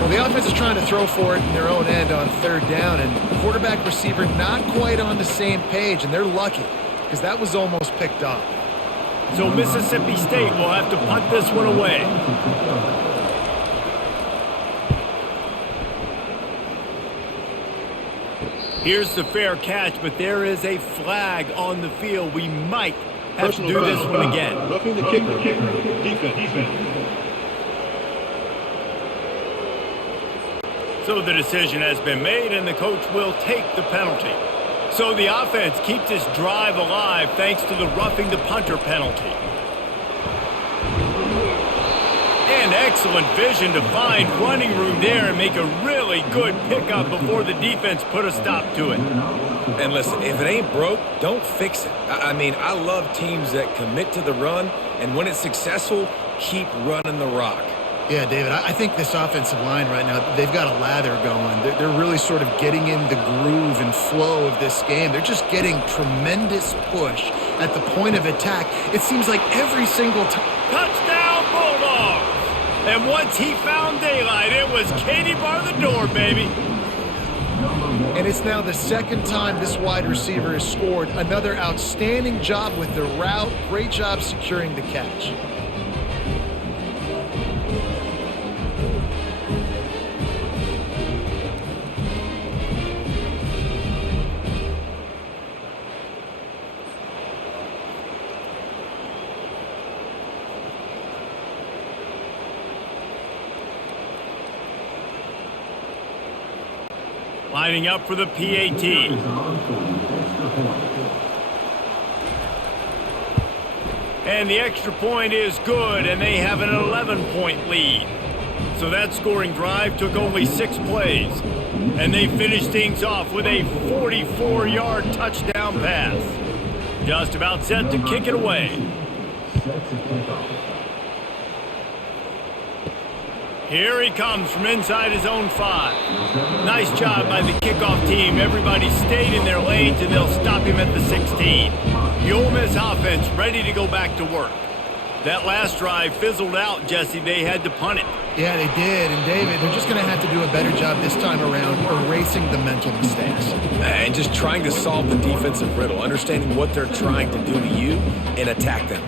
Well, the offense is trying to throw for it in their own end on 3rd down, and quarterback receiver not quite on the same page, and they're lucky because that was almost picked off. So Mississippi State will have to punt this one away. Here's the fair catch, but there is a flag on the field. We might have to do this one again. Roughing the kicker. Defense. So the decision has been made, and the coach will take the penalty. So the offense keeps this drive alive thanks to the roughing the punter penalty. And excellent vision to find running room there and make a really good pickup before the defense put a stop to it. And listen, if it ain't broke, don't fix it. I mean, I love teams that commit to the run, and when it's successful, keep running the rock. Yeah, David, I think this offensive line right now, they've got a lather going. They're really sort of getting in the groove and flow of this game. They're just getting tremendous push at the point of attack. It seems like every single time. Touchdown, Bulldogs! And once he found daylight, it was Katie bar the door, baby. And it's now the 2nd time this wide receiver has scored. Another outstanding job with the route. Great job securing the catch. Lining up for the PAT. And the extra point is good, and they have an 11-point lead. So that scoring drive took only 6 plays. And they finished things off with a 44-yard touchdown pass. Just about set to kick it away. Here he comes from inside his own 5. Nice job by the kickoff team. Everybody stayed in their lanes, and they'll stop him at the 16. The Ole Miss offense ready to go back to work. That last drive fizzled out, Jesse. They had to punt it. Yeah, they did. And, David, they're just going to have to do a better job this time around erasing the mental mistakes. And just trying to solve the defensive riddle, understanding what they're trying to do to you and attack them.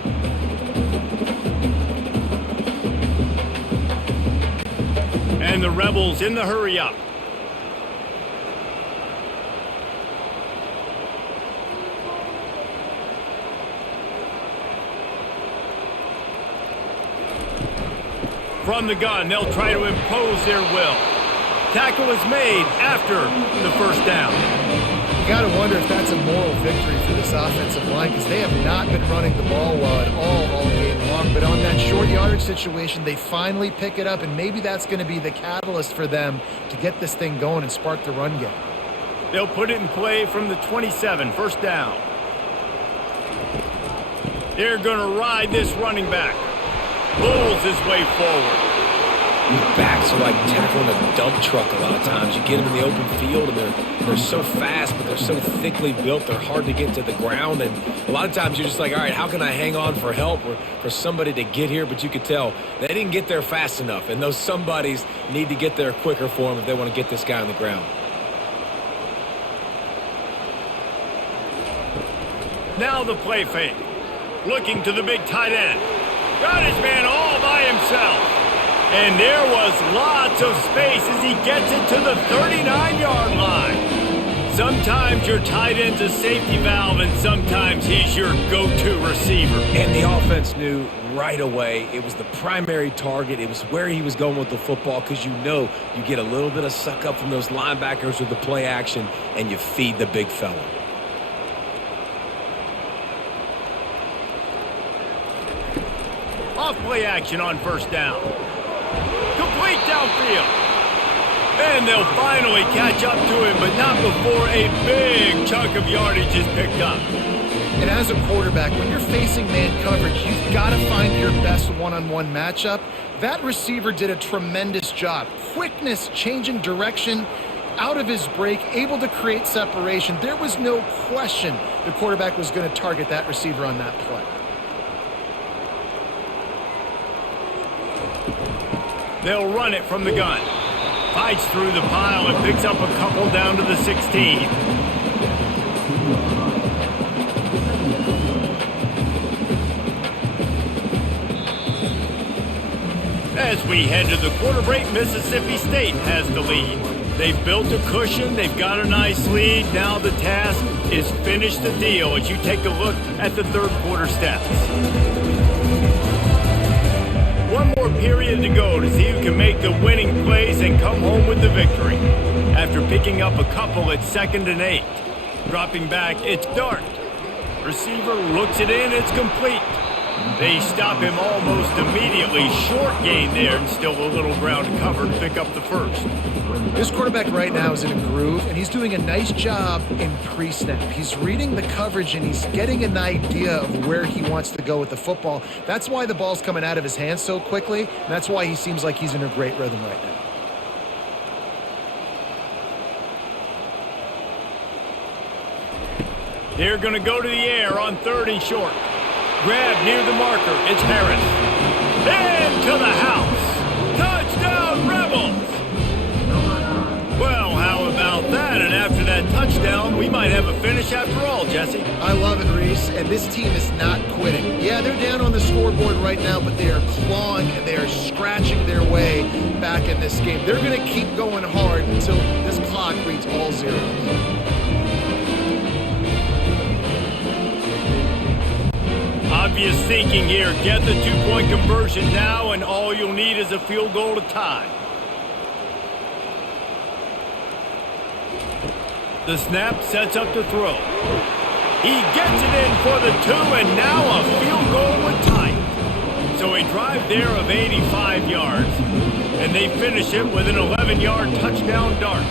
And the Rebels in the hurry-up. From the gun, they'll try to impose their will. Tackle is made after the first down. You got to wonder if that's a moral victory for this offensive line, because they have not been running the ball well at all game long. But on that short yardage situation, they finally pick it up, and maybe that's going to be the catalyst for them to get this thing going and spark the run game. They'll put it in play from the 27, first down. They're going to ride this running back. Pulls his way forward. These backs are like tackling a dump truck a lot of times. You get them in the open field, and they're so fast, but they're so thickly built, they're hard to get to the ground. And a lot of times you're just like, all right, how can I hang on for help or for somebody to get here? But you could tell they didn't get there fast enough, and those somebodies need to get there quicker for them if they want to get this guy on the ground. Now the play fake. Looking to the big tight end. Got his man all by himself. And there was lots of space as he gets it to the 39-yard line. Sometimes your tight end's a safety valve, and sometimes he's your go-to receiver. And the offense knew right away it was the primary target. It was where he was going with the football, because you know you get a little bit of suck up from those linebackers with the play action, and you feed the big fella. Off play action on first down. Complete downfield. And they'll finally catch up to him, but not before a big chunk of yardage is picked up. And as a quarterback, when you're facing man coverage, you've got to find your best one-on-one matchup. That receiver did a tremendous job. Quickness, changing direction, out of his break, able to create separation. There was no question the quarterback was going to target that receiver on that play. They'll run it from the gun. Fights through the pile and picks up a couple down to the 16. As we head to the quarter break, Mississippi State has the lead. They've built a cushion. They've got a nice lead. Now the task is finish the deal as you take a look at the third quarter stats. One more period to go to see who can make the winning plays and come home with the victory. After picking up a couple, it's 2nd and 8. Dropping back, it's Dart. Receiver looks it in, it's complete. They stop him almost immediately. Short gain there, and still a little ground to cover to pick up the first. This quarterback right now is in a groove, and he's doing a nice job in pre-snap. He's reading the coverage, and he's getting an idea of where he wants to go with the football. That's why the ball's coming out of his hands so quickly, and that's why he seems like he's in a great rhythm right now. They're going to go to the air on 3rd and short. Grab near the marker. It's Harris. Into the house. Touchdown, Rebels! Well, how about that? And after that touchdown, we might have a finish after all, Jesse. I love it, Reese, and this team is not quitting. Yeah, they're down on the scoreboard right now, but they are clawing and they are scratching their way back in this game. They're going to keep going hard until this clock reads all zeros. Obvious thinking here. Get the two-point conversion now, and all you'll need is a field goal to tie. The snap sets up to throw. He gets it in for the 2, and now a field goal would tie it. So a drive there of 85 yards, and they finish it with an 11-yard touchdown dart.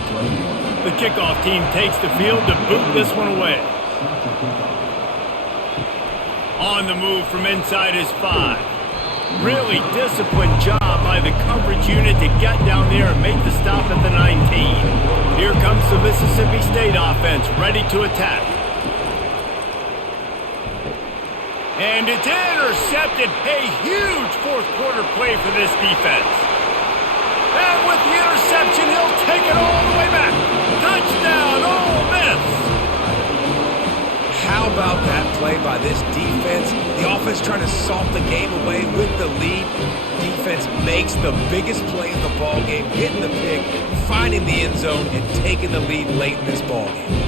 The kickoff team takes the field to boot this one away. On the move from inside his 5. Really disciplined job by the coverage unit to get down there and make the stop at the 19. Here comes the Mississippi State offense, ready to attack. And it's intercepted. A huge fourth quarter play for this defense. And with the interception, he'll take it all the way back. Touchdown, Ole Miss. How about that play by this defense? The offense trying to salt the game away with the lead. Defense makes the biggest play in the ball game, getting the pick, finding the end zone, and taking the lead late in this ball game.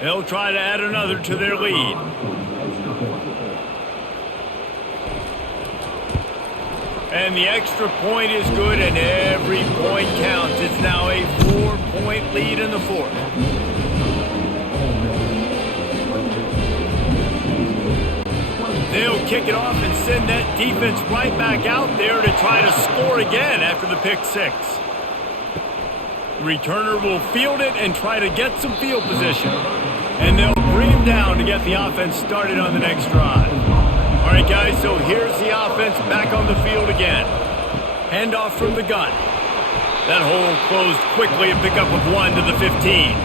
They'll try to add another to their lead. And the extra point is good, and every point counts. It's now a 4-point lead in the fourth. They'll kick it off and send that defense right back out there to try to score again after the pick six. Returner will field it and try to get some field position. And they'll bring him down to get the offense started on the next drive. All right, guys, so here's the offense back on the field again. Handoff from the gun. That hole closed quickly, a pickup of 1 to the 15.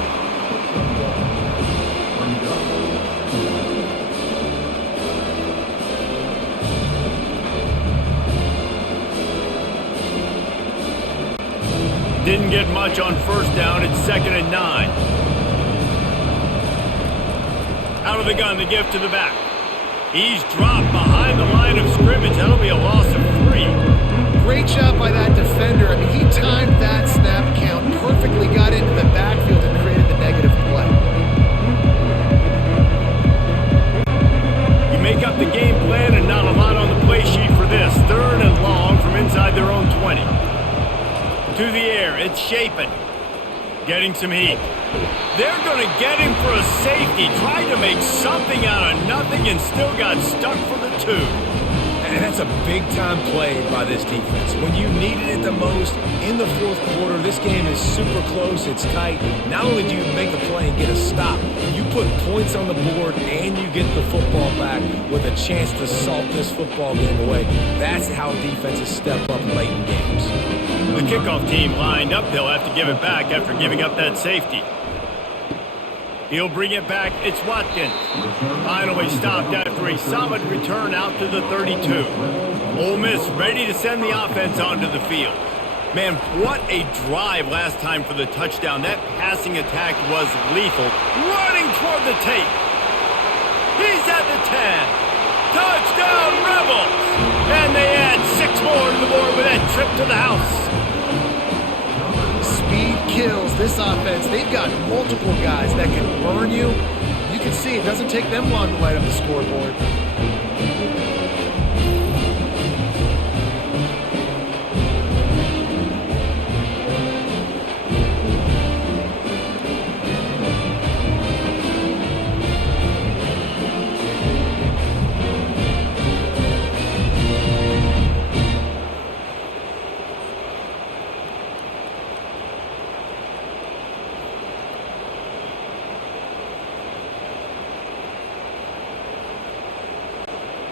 Didn't get much on first down. It's 2nd and 9. Out of the gun, the give to the back. He's dropped behind the line of scrimmage. That'll be a loss of 3. Great job by that defender. I mean, he timed that snap count perfectly, got into the backfield and created the negative play. You make up the game plan and not a lot on the play sheet for this. 3rd and long from inside their own 20. To the air, it's Shapen. Getting some heat. They're going to get him for a safety. Tried to make something out of nothing and still got stuck for the 2. And that's a big-time play by this defense. When you needed it the most in the fourth quarter, this game is super close, it's tight. Not only do you make the play and get a stop, you put points on the board and you get the football back with a chance to salt this football game away. That's how defenses step up late in games. The kickoff team lined up. They'll have to give it back after giving up that safety. He'll bring it back. It's Watkins. Finally stopped after a solid return out to the 32. Ole Miss ready to send the offense onto the field. Man, what a drive last time for the touchdown. That passing attack was lethal. Running toward the tape. He's at the 10. Touchdown, Rebels! And they add 6 more to the board with that trip to the house. Speed kills this offense. They've got multiple guys that can burn you. You can see it doesn't take them long to light up the scoreboard.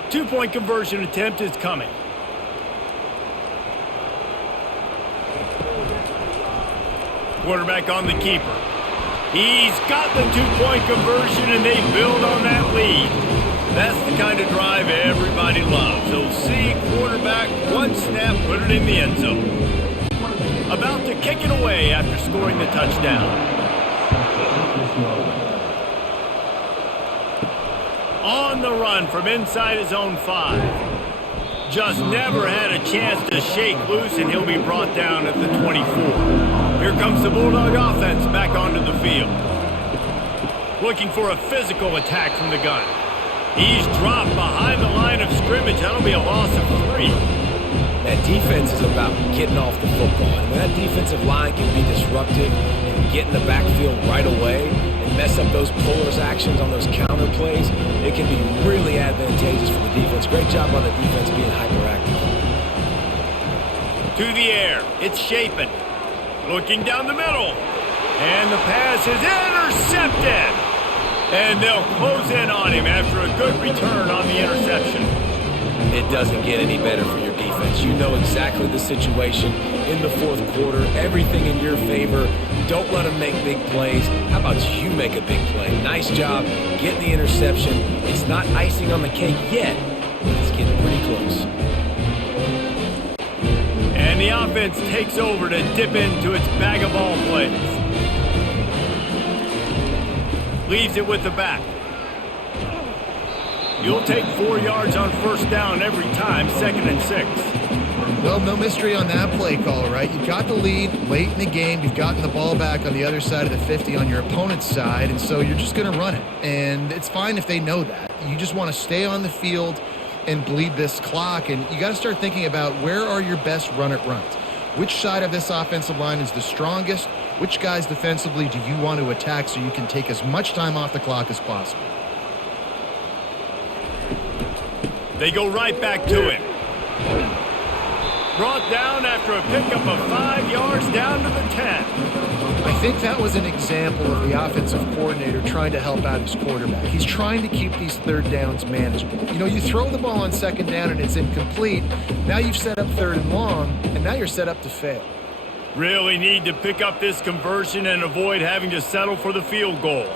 Two-point conversion attempt is coming. Quarterback on the keeper. He's got the two-point conversion, and they build on that lead. That's the kind of drive everybody loves. So see quarterback, one snap, put it in the end zone. About to kick it away after scoring the touchdown. On the run from inside his own 5. Just never had a chance to shake loose, and he'll be brought down at the 24. Here comes the Bulldog offense back onto the field. Looking for a physical attack from the gun. He's dropped behind the line of scrimmage. That'll be a loss of 3. That defense is about getting off the football. And when that defensive line can be disruptive and get in the backfield right away mess up those puller's actions on those counter plays, it can be really advantageous for the defense Great job on the defense being hyperactive. To the air. It's Chapin. Looking down the middle. And the pass is intercepted. And they'll close in on him after a good return on the interception. It doesn't get any better for your defense. You know exactly the situation in the fourth quarter. Everything in your favor. Don't let them make big plays. How about you make a big play? Nice job getting the interception. It's not icing on the cake yet, but it's getting pretty close. And the offense takes over to dip into its bag of ball plays. Leaves it with the back. You'll take 4 yards on first down every time, 2nd and 6. Well, no mystery on that play call, right? You got the lead late in the game. You've gotten the ball back on the other side of the 50 on your opponent's side, and so you're just going to run it. And it's fine if they know that. You just want to stay on the field and bleed this clock, and you got to start thinking about where are your best run-it runs. Which side of this offensive line is the strongest? Which guys defensively do you want to attack so you can take as much time off the clock as possible? They go right back to him. Brought down after a pickup of 5 yards down to the 10. I think that was an example of the offensive coordinator trying to help out his quarterback. He's trying to keep these third downs manageable. You know, you throw the ball on second down and it's incomplete. Now you've set up third and long, and now you're set up to fail. Really need to pick up this conversion and avoid having to settle for the field goal.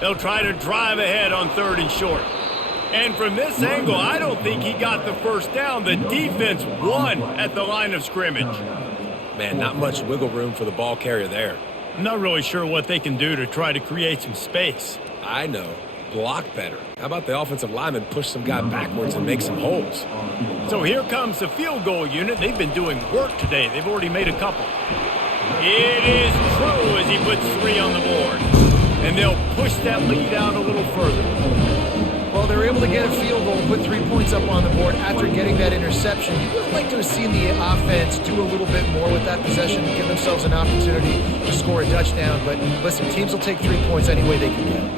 They'll try to drive ahead on 3rd and short. And from this angle, I don't think he got the first down. The defense won at the line of scrimmage. Man, not much wiggle room for the ball carrier there. I'm not really sure what they can do to try to create some space. I know. Block better. How about the offensive lineman push some guy backwards and make some holes? So here comes the field goal unit. They've been doing work today. They've already made a couple. It is true as he puts 3 on the board. And they'll push that lead out a little further. Well, they were able to get a field goal and put 3 points up on the board after getting that interception. You would like to have seen the offense do a little bit more with that possession, give themselves an opportunity to score a touchdown. But listen, teams will take 3 points any way they can get it.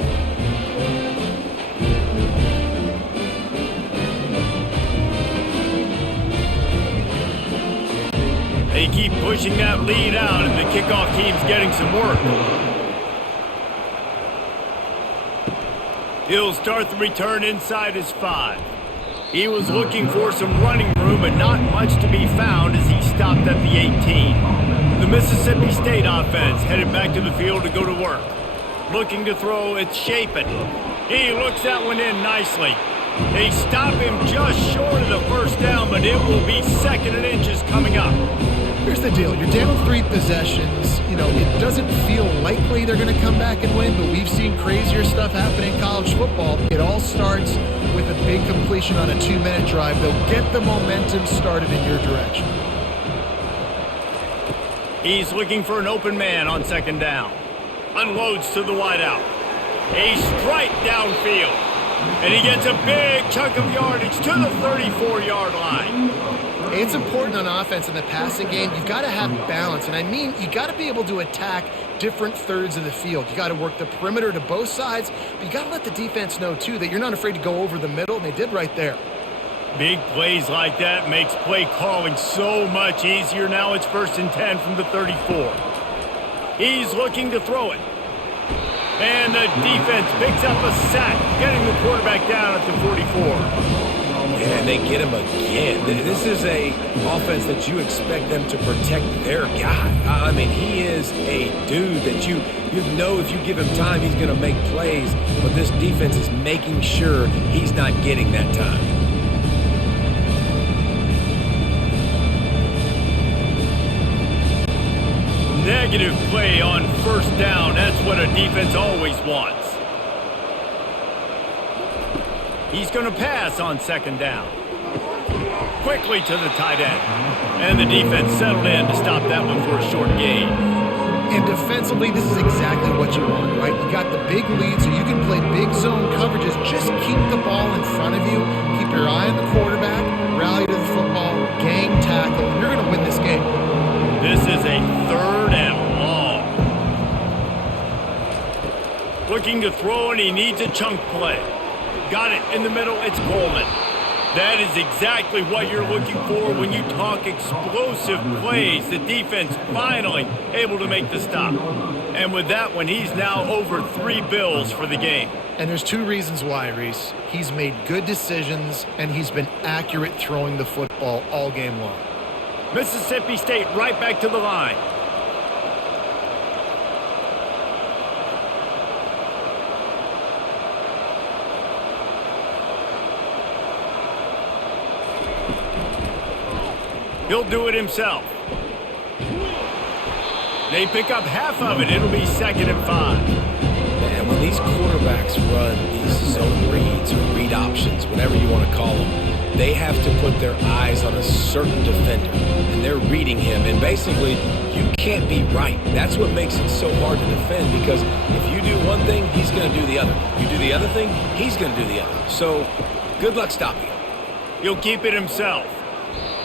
They keep pushing that lead out, and the kickoff team's getting some work. He'll start the return inside his 5. He was looking for some running room, but not much to be found as he stopped at the 18. The Mississippi State offense headed back to the field to go to work. Looking to throw, it's Chapin. He looks that one in nicely. They stop him just short of the first down, but it will be 2nd and inches coming up. Here's the deal. You're down 3 possessions. You know, it doesn't feel likely they're going to come back and win, but we've seen crazier stuff happen in college football. It all starts with a big completion on a 2-minute drive. They'll get the momentum started in your direction. He's looking for an open man on 2nd down. Unloads to the wideout. A strike downfield. And he gets a big chunk of yardage to the 34-yard line. It's important on offense in the passing game. You've got to have balance. And I mean, you got to be able to attack different thirds of the field. You got to work the perimeter to both sides, but you got to let the defense know, too, that you're not afraid to go over the middle, and they did right there. Big plays like that makes play calling so much easier. Now it's 1st and 10 from the 34. He's looking to throw it. And the defense picks up a sack, getting the quarterback down at the 44. Yeah, and they get him again. This is a offense that you expect them to protect their guy. I mean, he is a dude that you know if you give him time, he's going to make plays. But this defense is making sure he's not getting that time. Negative play on 1st down. That's what a defense always wants. He's going to pass on 2nd down. Quickly to the tight end. And the defense settled in to stop that one for a short gain. And defensively, this is exactly what you want, right? You got the big lead, so you can play big zone coverages. Just keep the ball in front of you. Keep your eye on the quarterback. Rally to the football. Gang tackle. You're going to win this game. This is a 3rd and long. Looking to throw, and he needs a chunk play. Got it in the middle. It's Coleman. That is exactly what you're looking for when you talk explosive plays. The defense finally able to make the stop. And with that one, he's now over 3 bills for the game. And there's 2 reasons why, Reese. He's made good decisions, and he's been accurate throwing the football all game long. Mississippi State right back to the line. He'll do it himself. They pick up half of it. It'll be 2nd and 5. And when these quarterbacks run these zone reads or read options, whatever you want to call them, they have to put their eyes on a certain defender, and they're reading him. And basically, you can't be right. That's what makes it so hard to defend, because if you do one thing, he's going to do the other. You do the other thing, he's going to do the other. So, good luck stopping him. He'll keep it himself.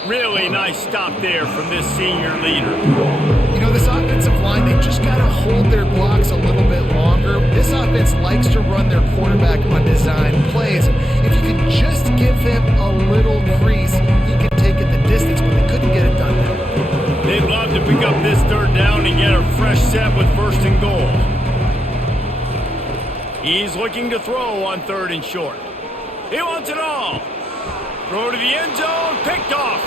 Really nice stop there from this senior leader. You know, this offensive line, they just got to hold their blocks a little bit longer. This offense likes to run their quarterback on design plays. If you can just give him a little crease, he can take it the distance, but they couldn't get it done there. They'd love to pick up this 3rd down and get a fresh set with 1st and goal. He's looking to throw on 3rd and short. He wants it all. Throw to the end zone, picked off.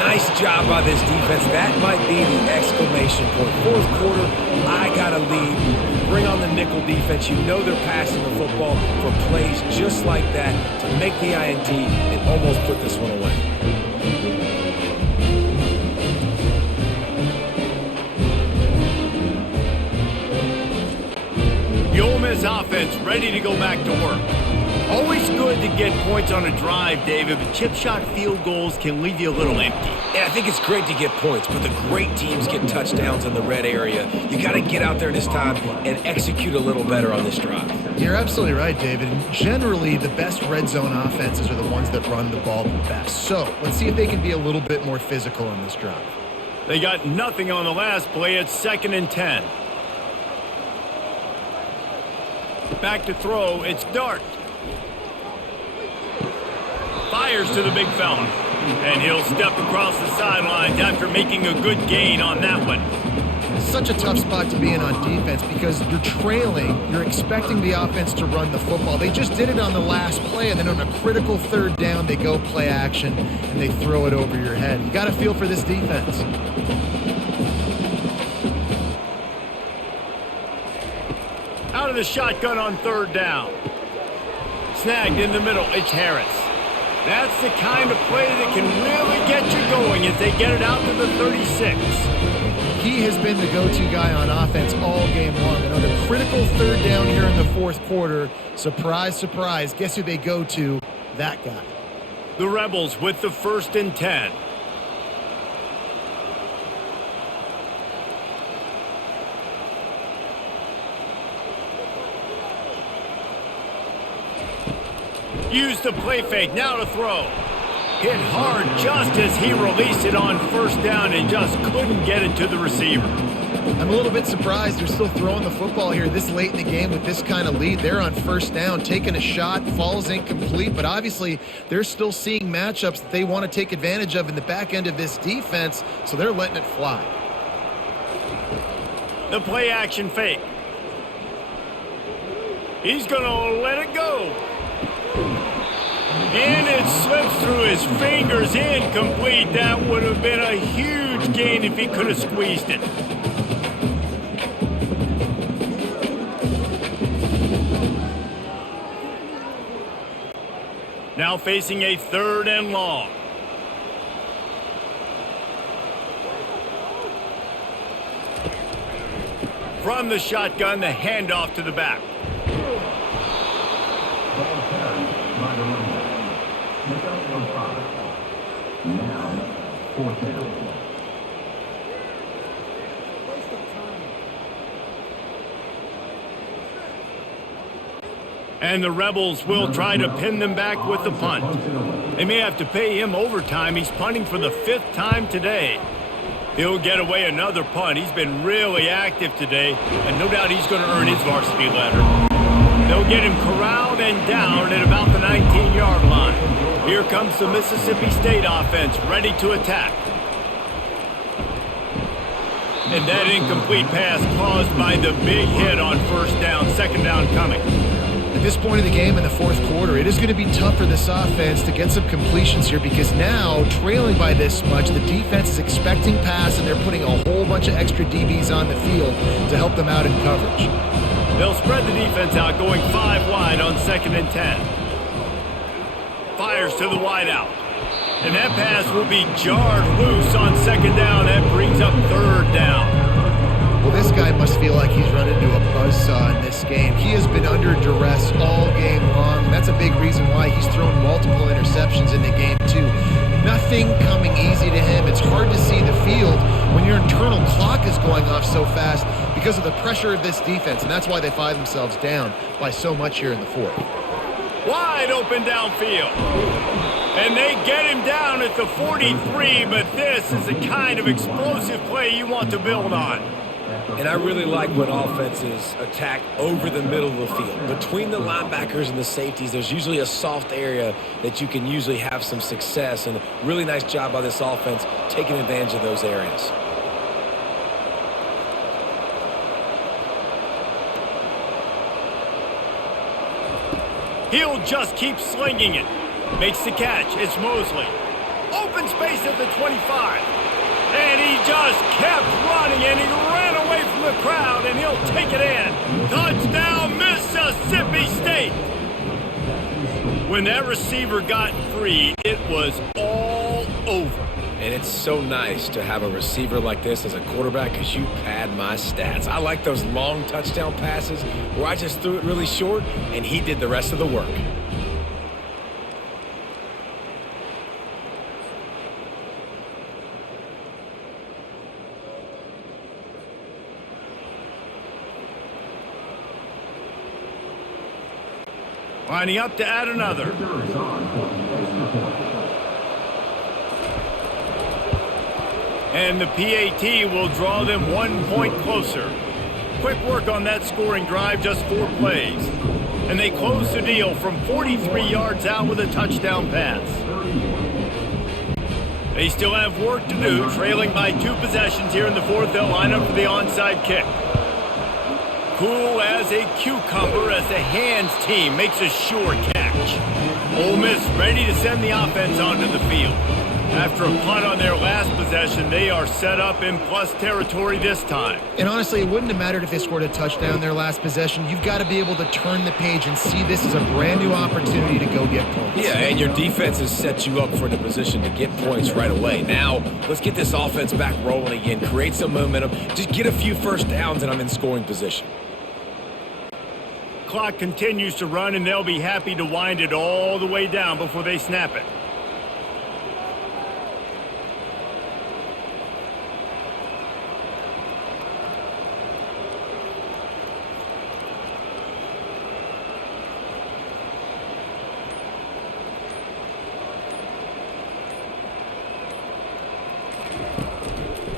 Nice job by this defense. That might be the exclamation point. 4th quarter, I got a lead. Bring on the nickel defense. You know they're passing the football for plays just like that to make the INT and almost put this one away. The Ole Miss offense ready to go back to work. Always good to get points on a drive, David, but chip shot field goals can leave you a little empty. And I think it's great to get points, but the great teams get touchdowns in the red area. You got to get out there this time and execute a little better on this drive. You're absolutely right, David. And generally, the best red zone offenses are the ones that run the ball the best. So let's see if they can be a little bit more physical on this drive. They got nothing on the last play. It's 2nd and 10. Back to throw. It's Dart. Fires to the big fella. And he'll step across the sidelines after making a good gain on that one. Such a tough spot to be in on defense because you're trailing. You're expecting the offense to run the football. They just did it on the last play, and then on a critical 3rd down, they go play action, and they throw it over your head. You got to feel for this defense. Out of the shotgun on 3rd down. Snagged in the middle. It's Harris. That's the kind of play that can really get you going as they get it out to the 36. He has been the go-to guy on offense all game long. And on a critical 3rd down here in the 4th quarter, surprise, surprise, guess who they go to? That guy. The Rebels with the 1st and 10. Use the play fake, now to throw. Hit hard just as he released it on 1st down and just couldn't get it to the receiver. I'm a little bit surprised they're still throwing the football here this late in the game with this kind of lead. They're on 1st down, taking a shot, falls incomplete, but obviously they're still seeing matchups that they want to take advantage of in the back end of this defense, so they're letting it fly. The play action fake. He's going to let it go. And it slips through his fingers, incomplete. That would have been a huge gain if he could have squeezed it. Now facing a 3rd and long. From the shotgun, the handoff to the back. Now, 4th down. And the Rebels will try to pin them back with the punt. They may have to pay him overtime. He's punting for the 5th time today. He'll get away another punt. He's been really active today, and no doubt he's going to earn his varsity letter. They'll get him corralled and down at about the 19-yard line. Here comes the Mississippi State offense, ready to attack. And that incomplete pass caused by the big hit on first down, second down coming. At this point of the game in the fourth quarter, it is going to be tough for this offense to get some completions here because now, trailing by this much, the defense is expecting pass and they're putting a whole bunch of extra DBs on the field to help them out in coverage. They'll spread the defense out, going 5 wide on 2nd and 10. Fires to the wideout. And that pass will be jarred loose on 2nd down. That brings up 3rd down. Well, this guy must feel like he's run into a buzzsaw in this game. He has been under duress all game long, and that's a big reason why he's thrown multiple interceptions in the game, too. Nothing coming easy to him. It's hard to see the field when your internal clock is going off so fast because of the pressure of this defense, and that's why they find themselves down by so much here in the fourth. Wide open downfield. And they get him down at the 43, but this is the kind of explosive play you want to build on. And I really like when offenses attack over the middle of the field. Between the linebackers and the safeties, there's usually a soft area that you can usually have some success. And really nice job by this offense taking advantage of those areas. He'll just keep slinging it. Makes the catch. It's Mosley. Open space at the 25. And he just kept running, and he ran away from the crowd, and he'll take it in. Touchdown, Mississippi State. When that receiver got free, it was all over. And it's so nice to have a receiver like this as a quarterback because you pad my stats. I like those long touchdown passes where I just threw it really short, and he did the rest of the work. Lining up to add another. And the PAT will draw them 1 point closer. Quick work on that scoring drive, just 4 plays. And they close the deal from 43 yards out with a touchdown pass. They still have work to do, trailing by 2 possessions here in the fourth. They'll line up for the onside kick. Cool as a cucumber as the hands team makes a sure catch. Ole Miss ready to send the offense onto the field. After a punt on their last possession, they are set up in plus territory this time. And honestly, it wouldn't have mattered if they scored a touchdown their last possession. You've got to be able to turn the page and see this as a brand new opportunity to go get points. Yeah, and your defense has set you up for the position to get points right away. Now, let's get this offense back rolling again, create some momentum, just get a few first downs, and I'm in scoring position. Clock continues to run, and they'll be happy to wind it all the way down before they snap it.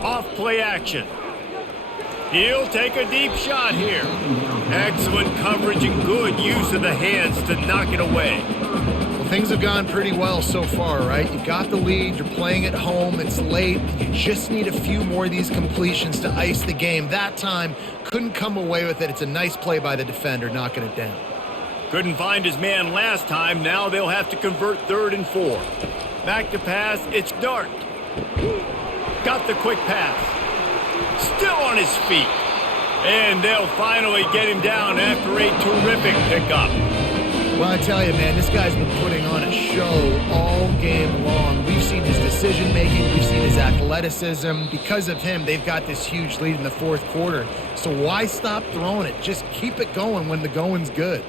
Off play action. He'll take a deep shot here. Excellent coverage and good use of the hands to knock it away. Well, things have gone pretty well so far, right? You got the lead, you're playing at home, it's late. You just need a few more of these completions to ice the game. That time, couldn't come away with it. It's a nice play by the defender, knocking it down. Couldn't find his man last time. Now they'll have to convert 3rd and 4. Back to pass, it's Dart. Got the quick pass. Still on his feet. And they'll finally get him down after a terrific pickup. Well, I tell you, man, this guy's been putting on a show all game long. We've seen his decision-making. We've seen his athleticism. Because of him, they've got this huge lead in the fourth quarter. So why stop throwing it? Just keep it going when the going's good.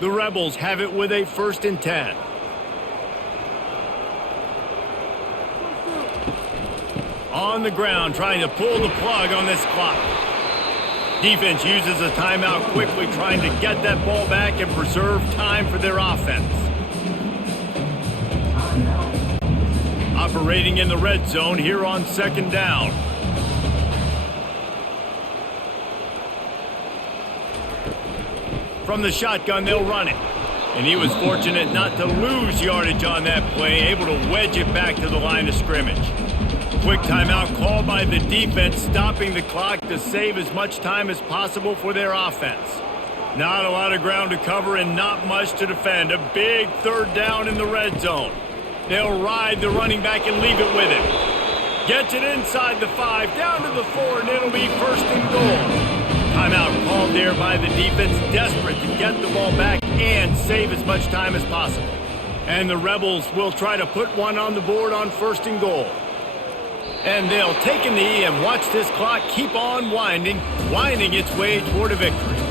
The Rebels have it with a 1st and 10. On the ground, trying to pull the plug on this clock. Defense uses a timeout quickly, trying to get that ball back and preserve time for their offense. operating in the red zone here on 2nd down. From the shotgun, they'll run it. And he was fortunate not to lose yardage on that play, able to wedge it back to the line of scrimmage. Quick timeout called by the defense, stopping the clock to save as much time as possible for their offense. Not a lot of ground to cover and not much to defend. A big 3rd down in the red zone. They'll ride the running back and leave it with him. Gets it inside the 5, down to the 4, and it'll be 1st and goal. Timeout called there by the defense, desperate to get the ball back and save as much time as possible. And the Rebels will try to put one on the board on 1st and goal. And they'll take a knee and watch this clock keep on winding its way toward a victory.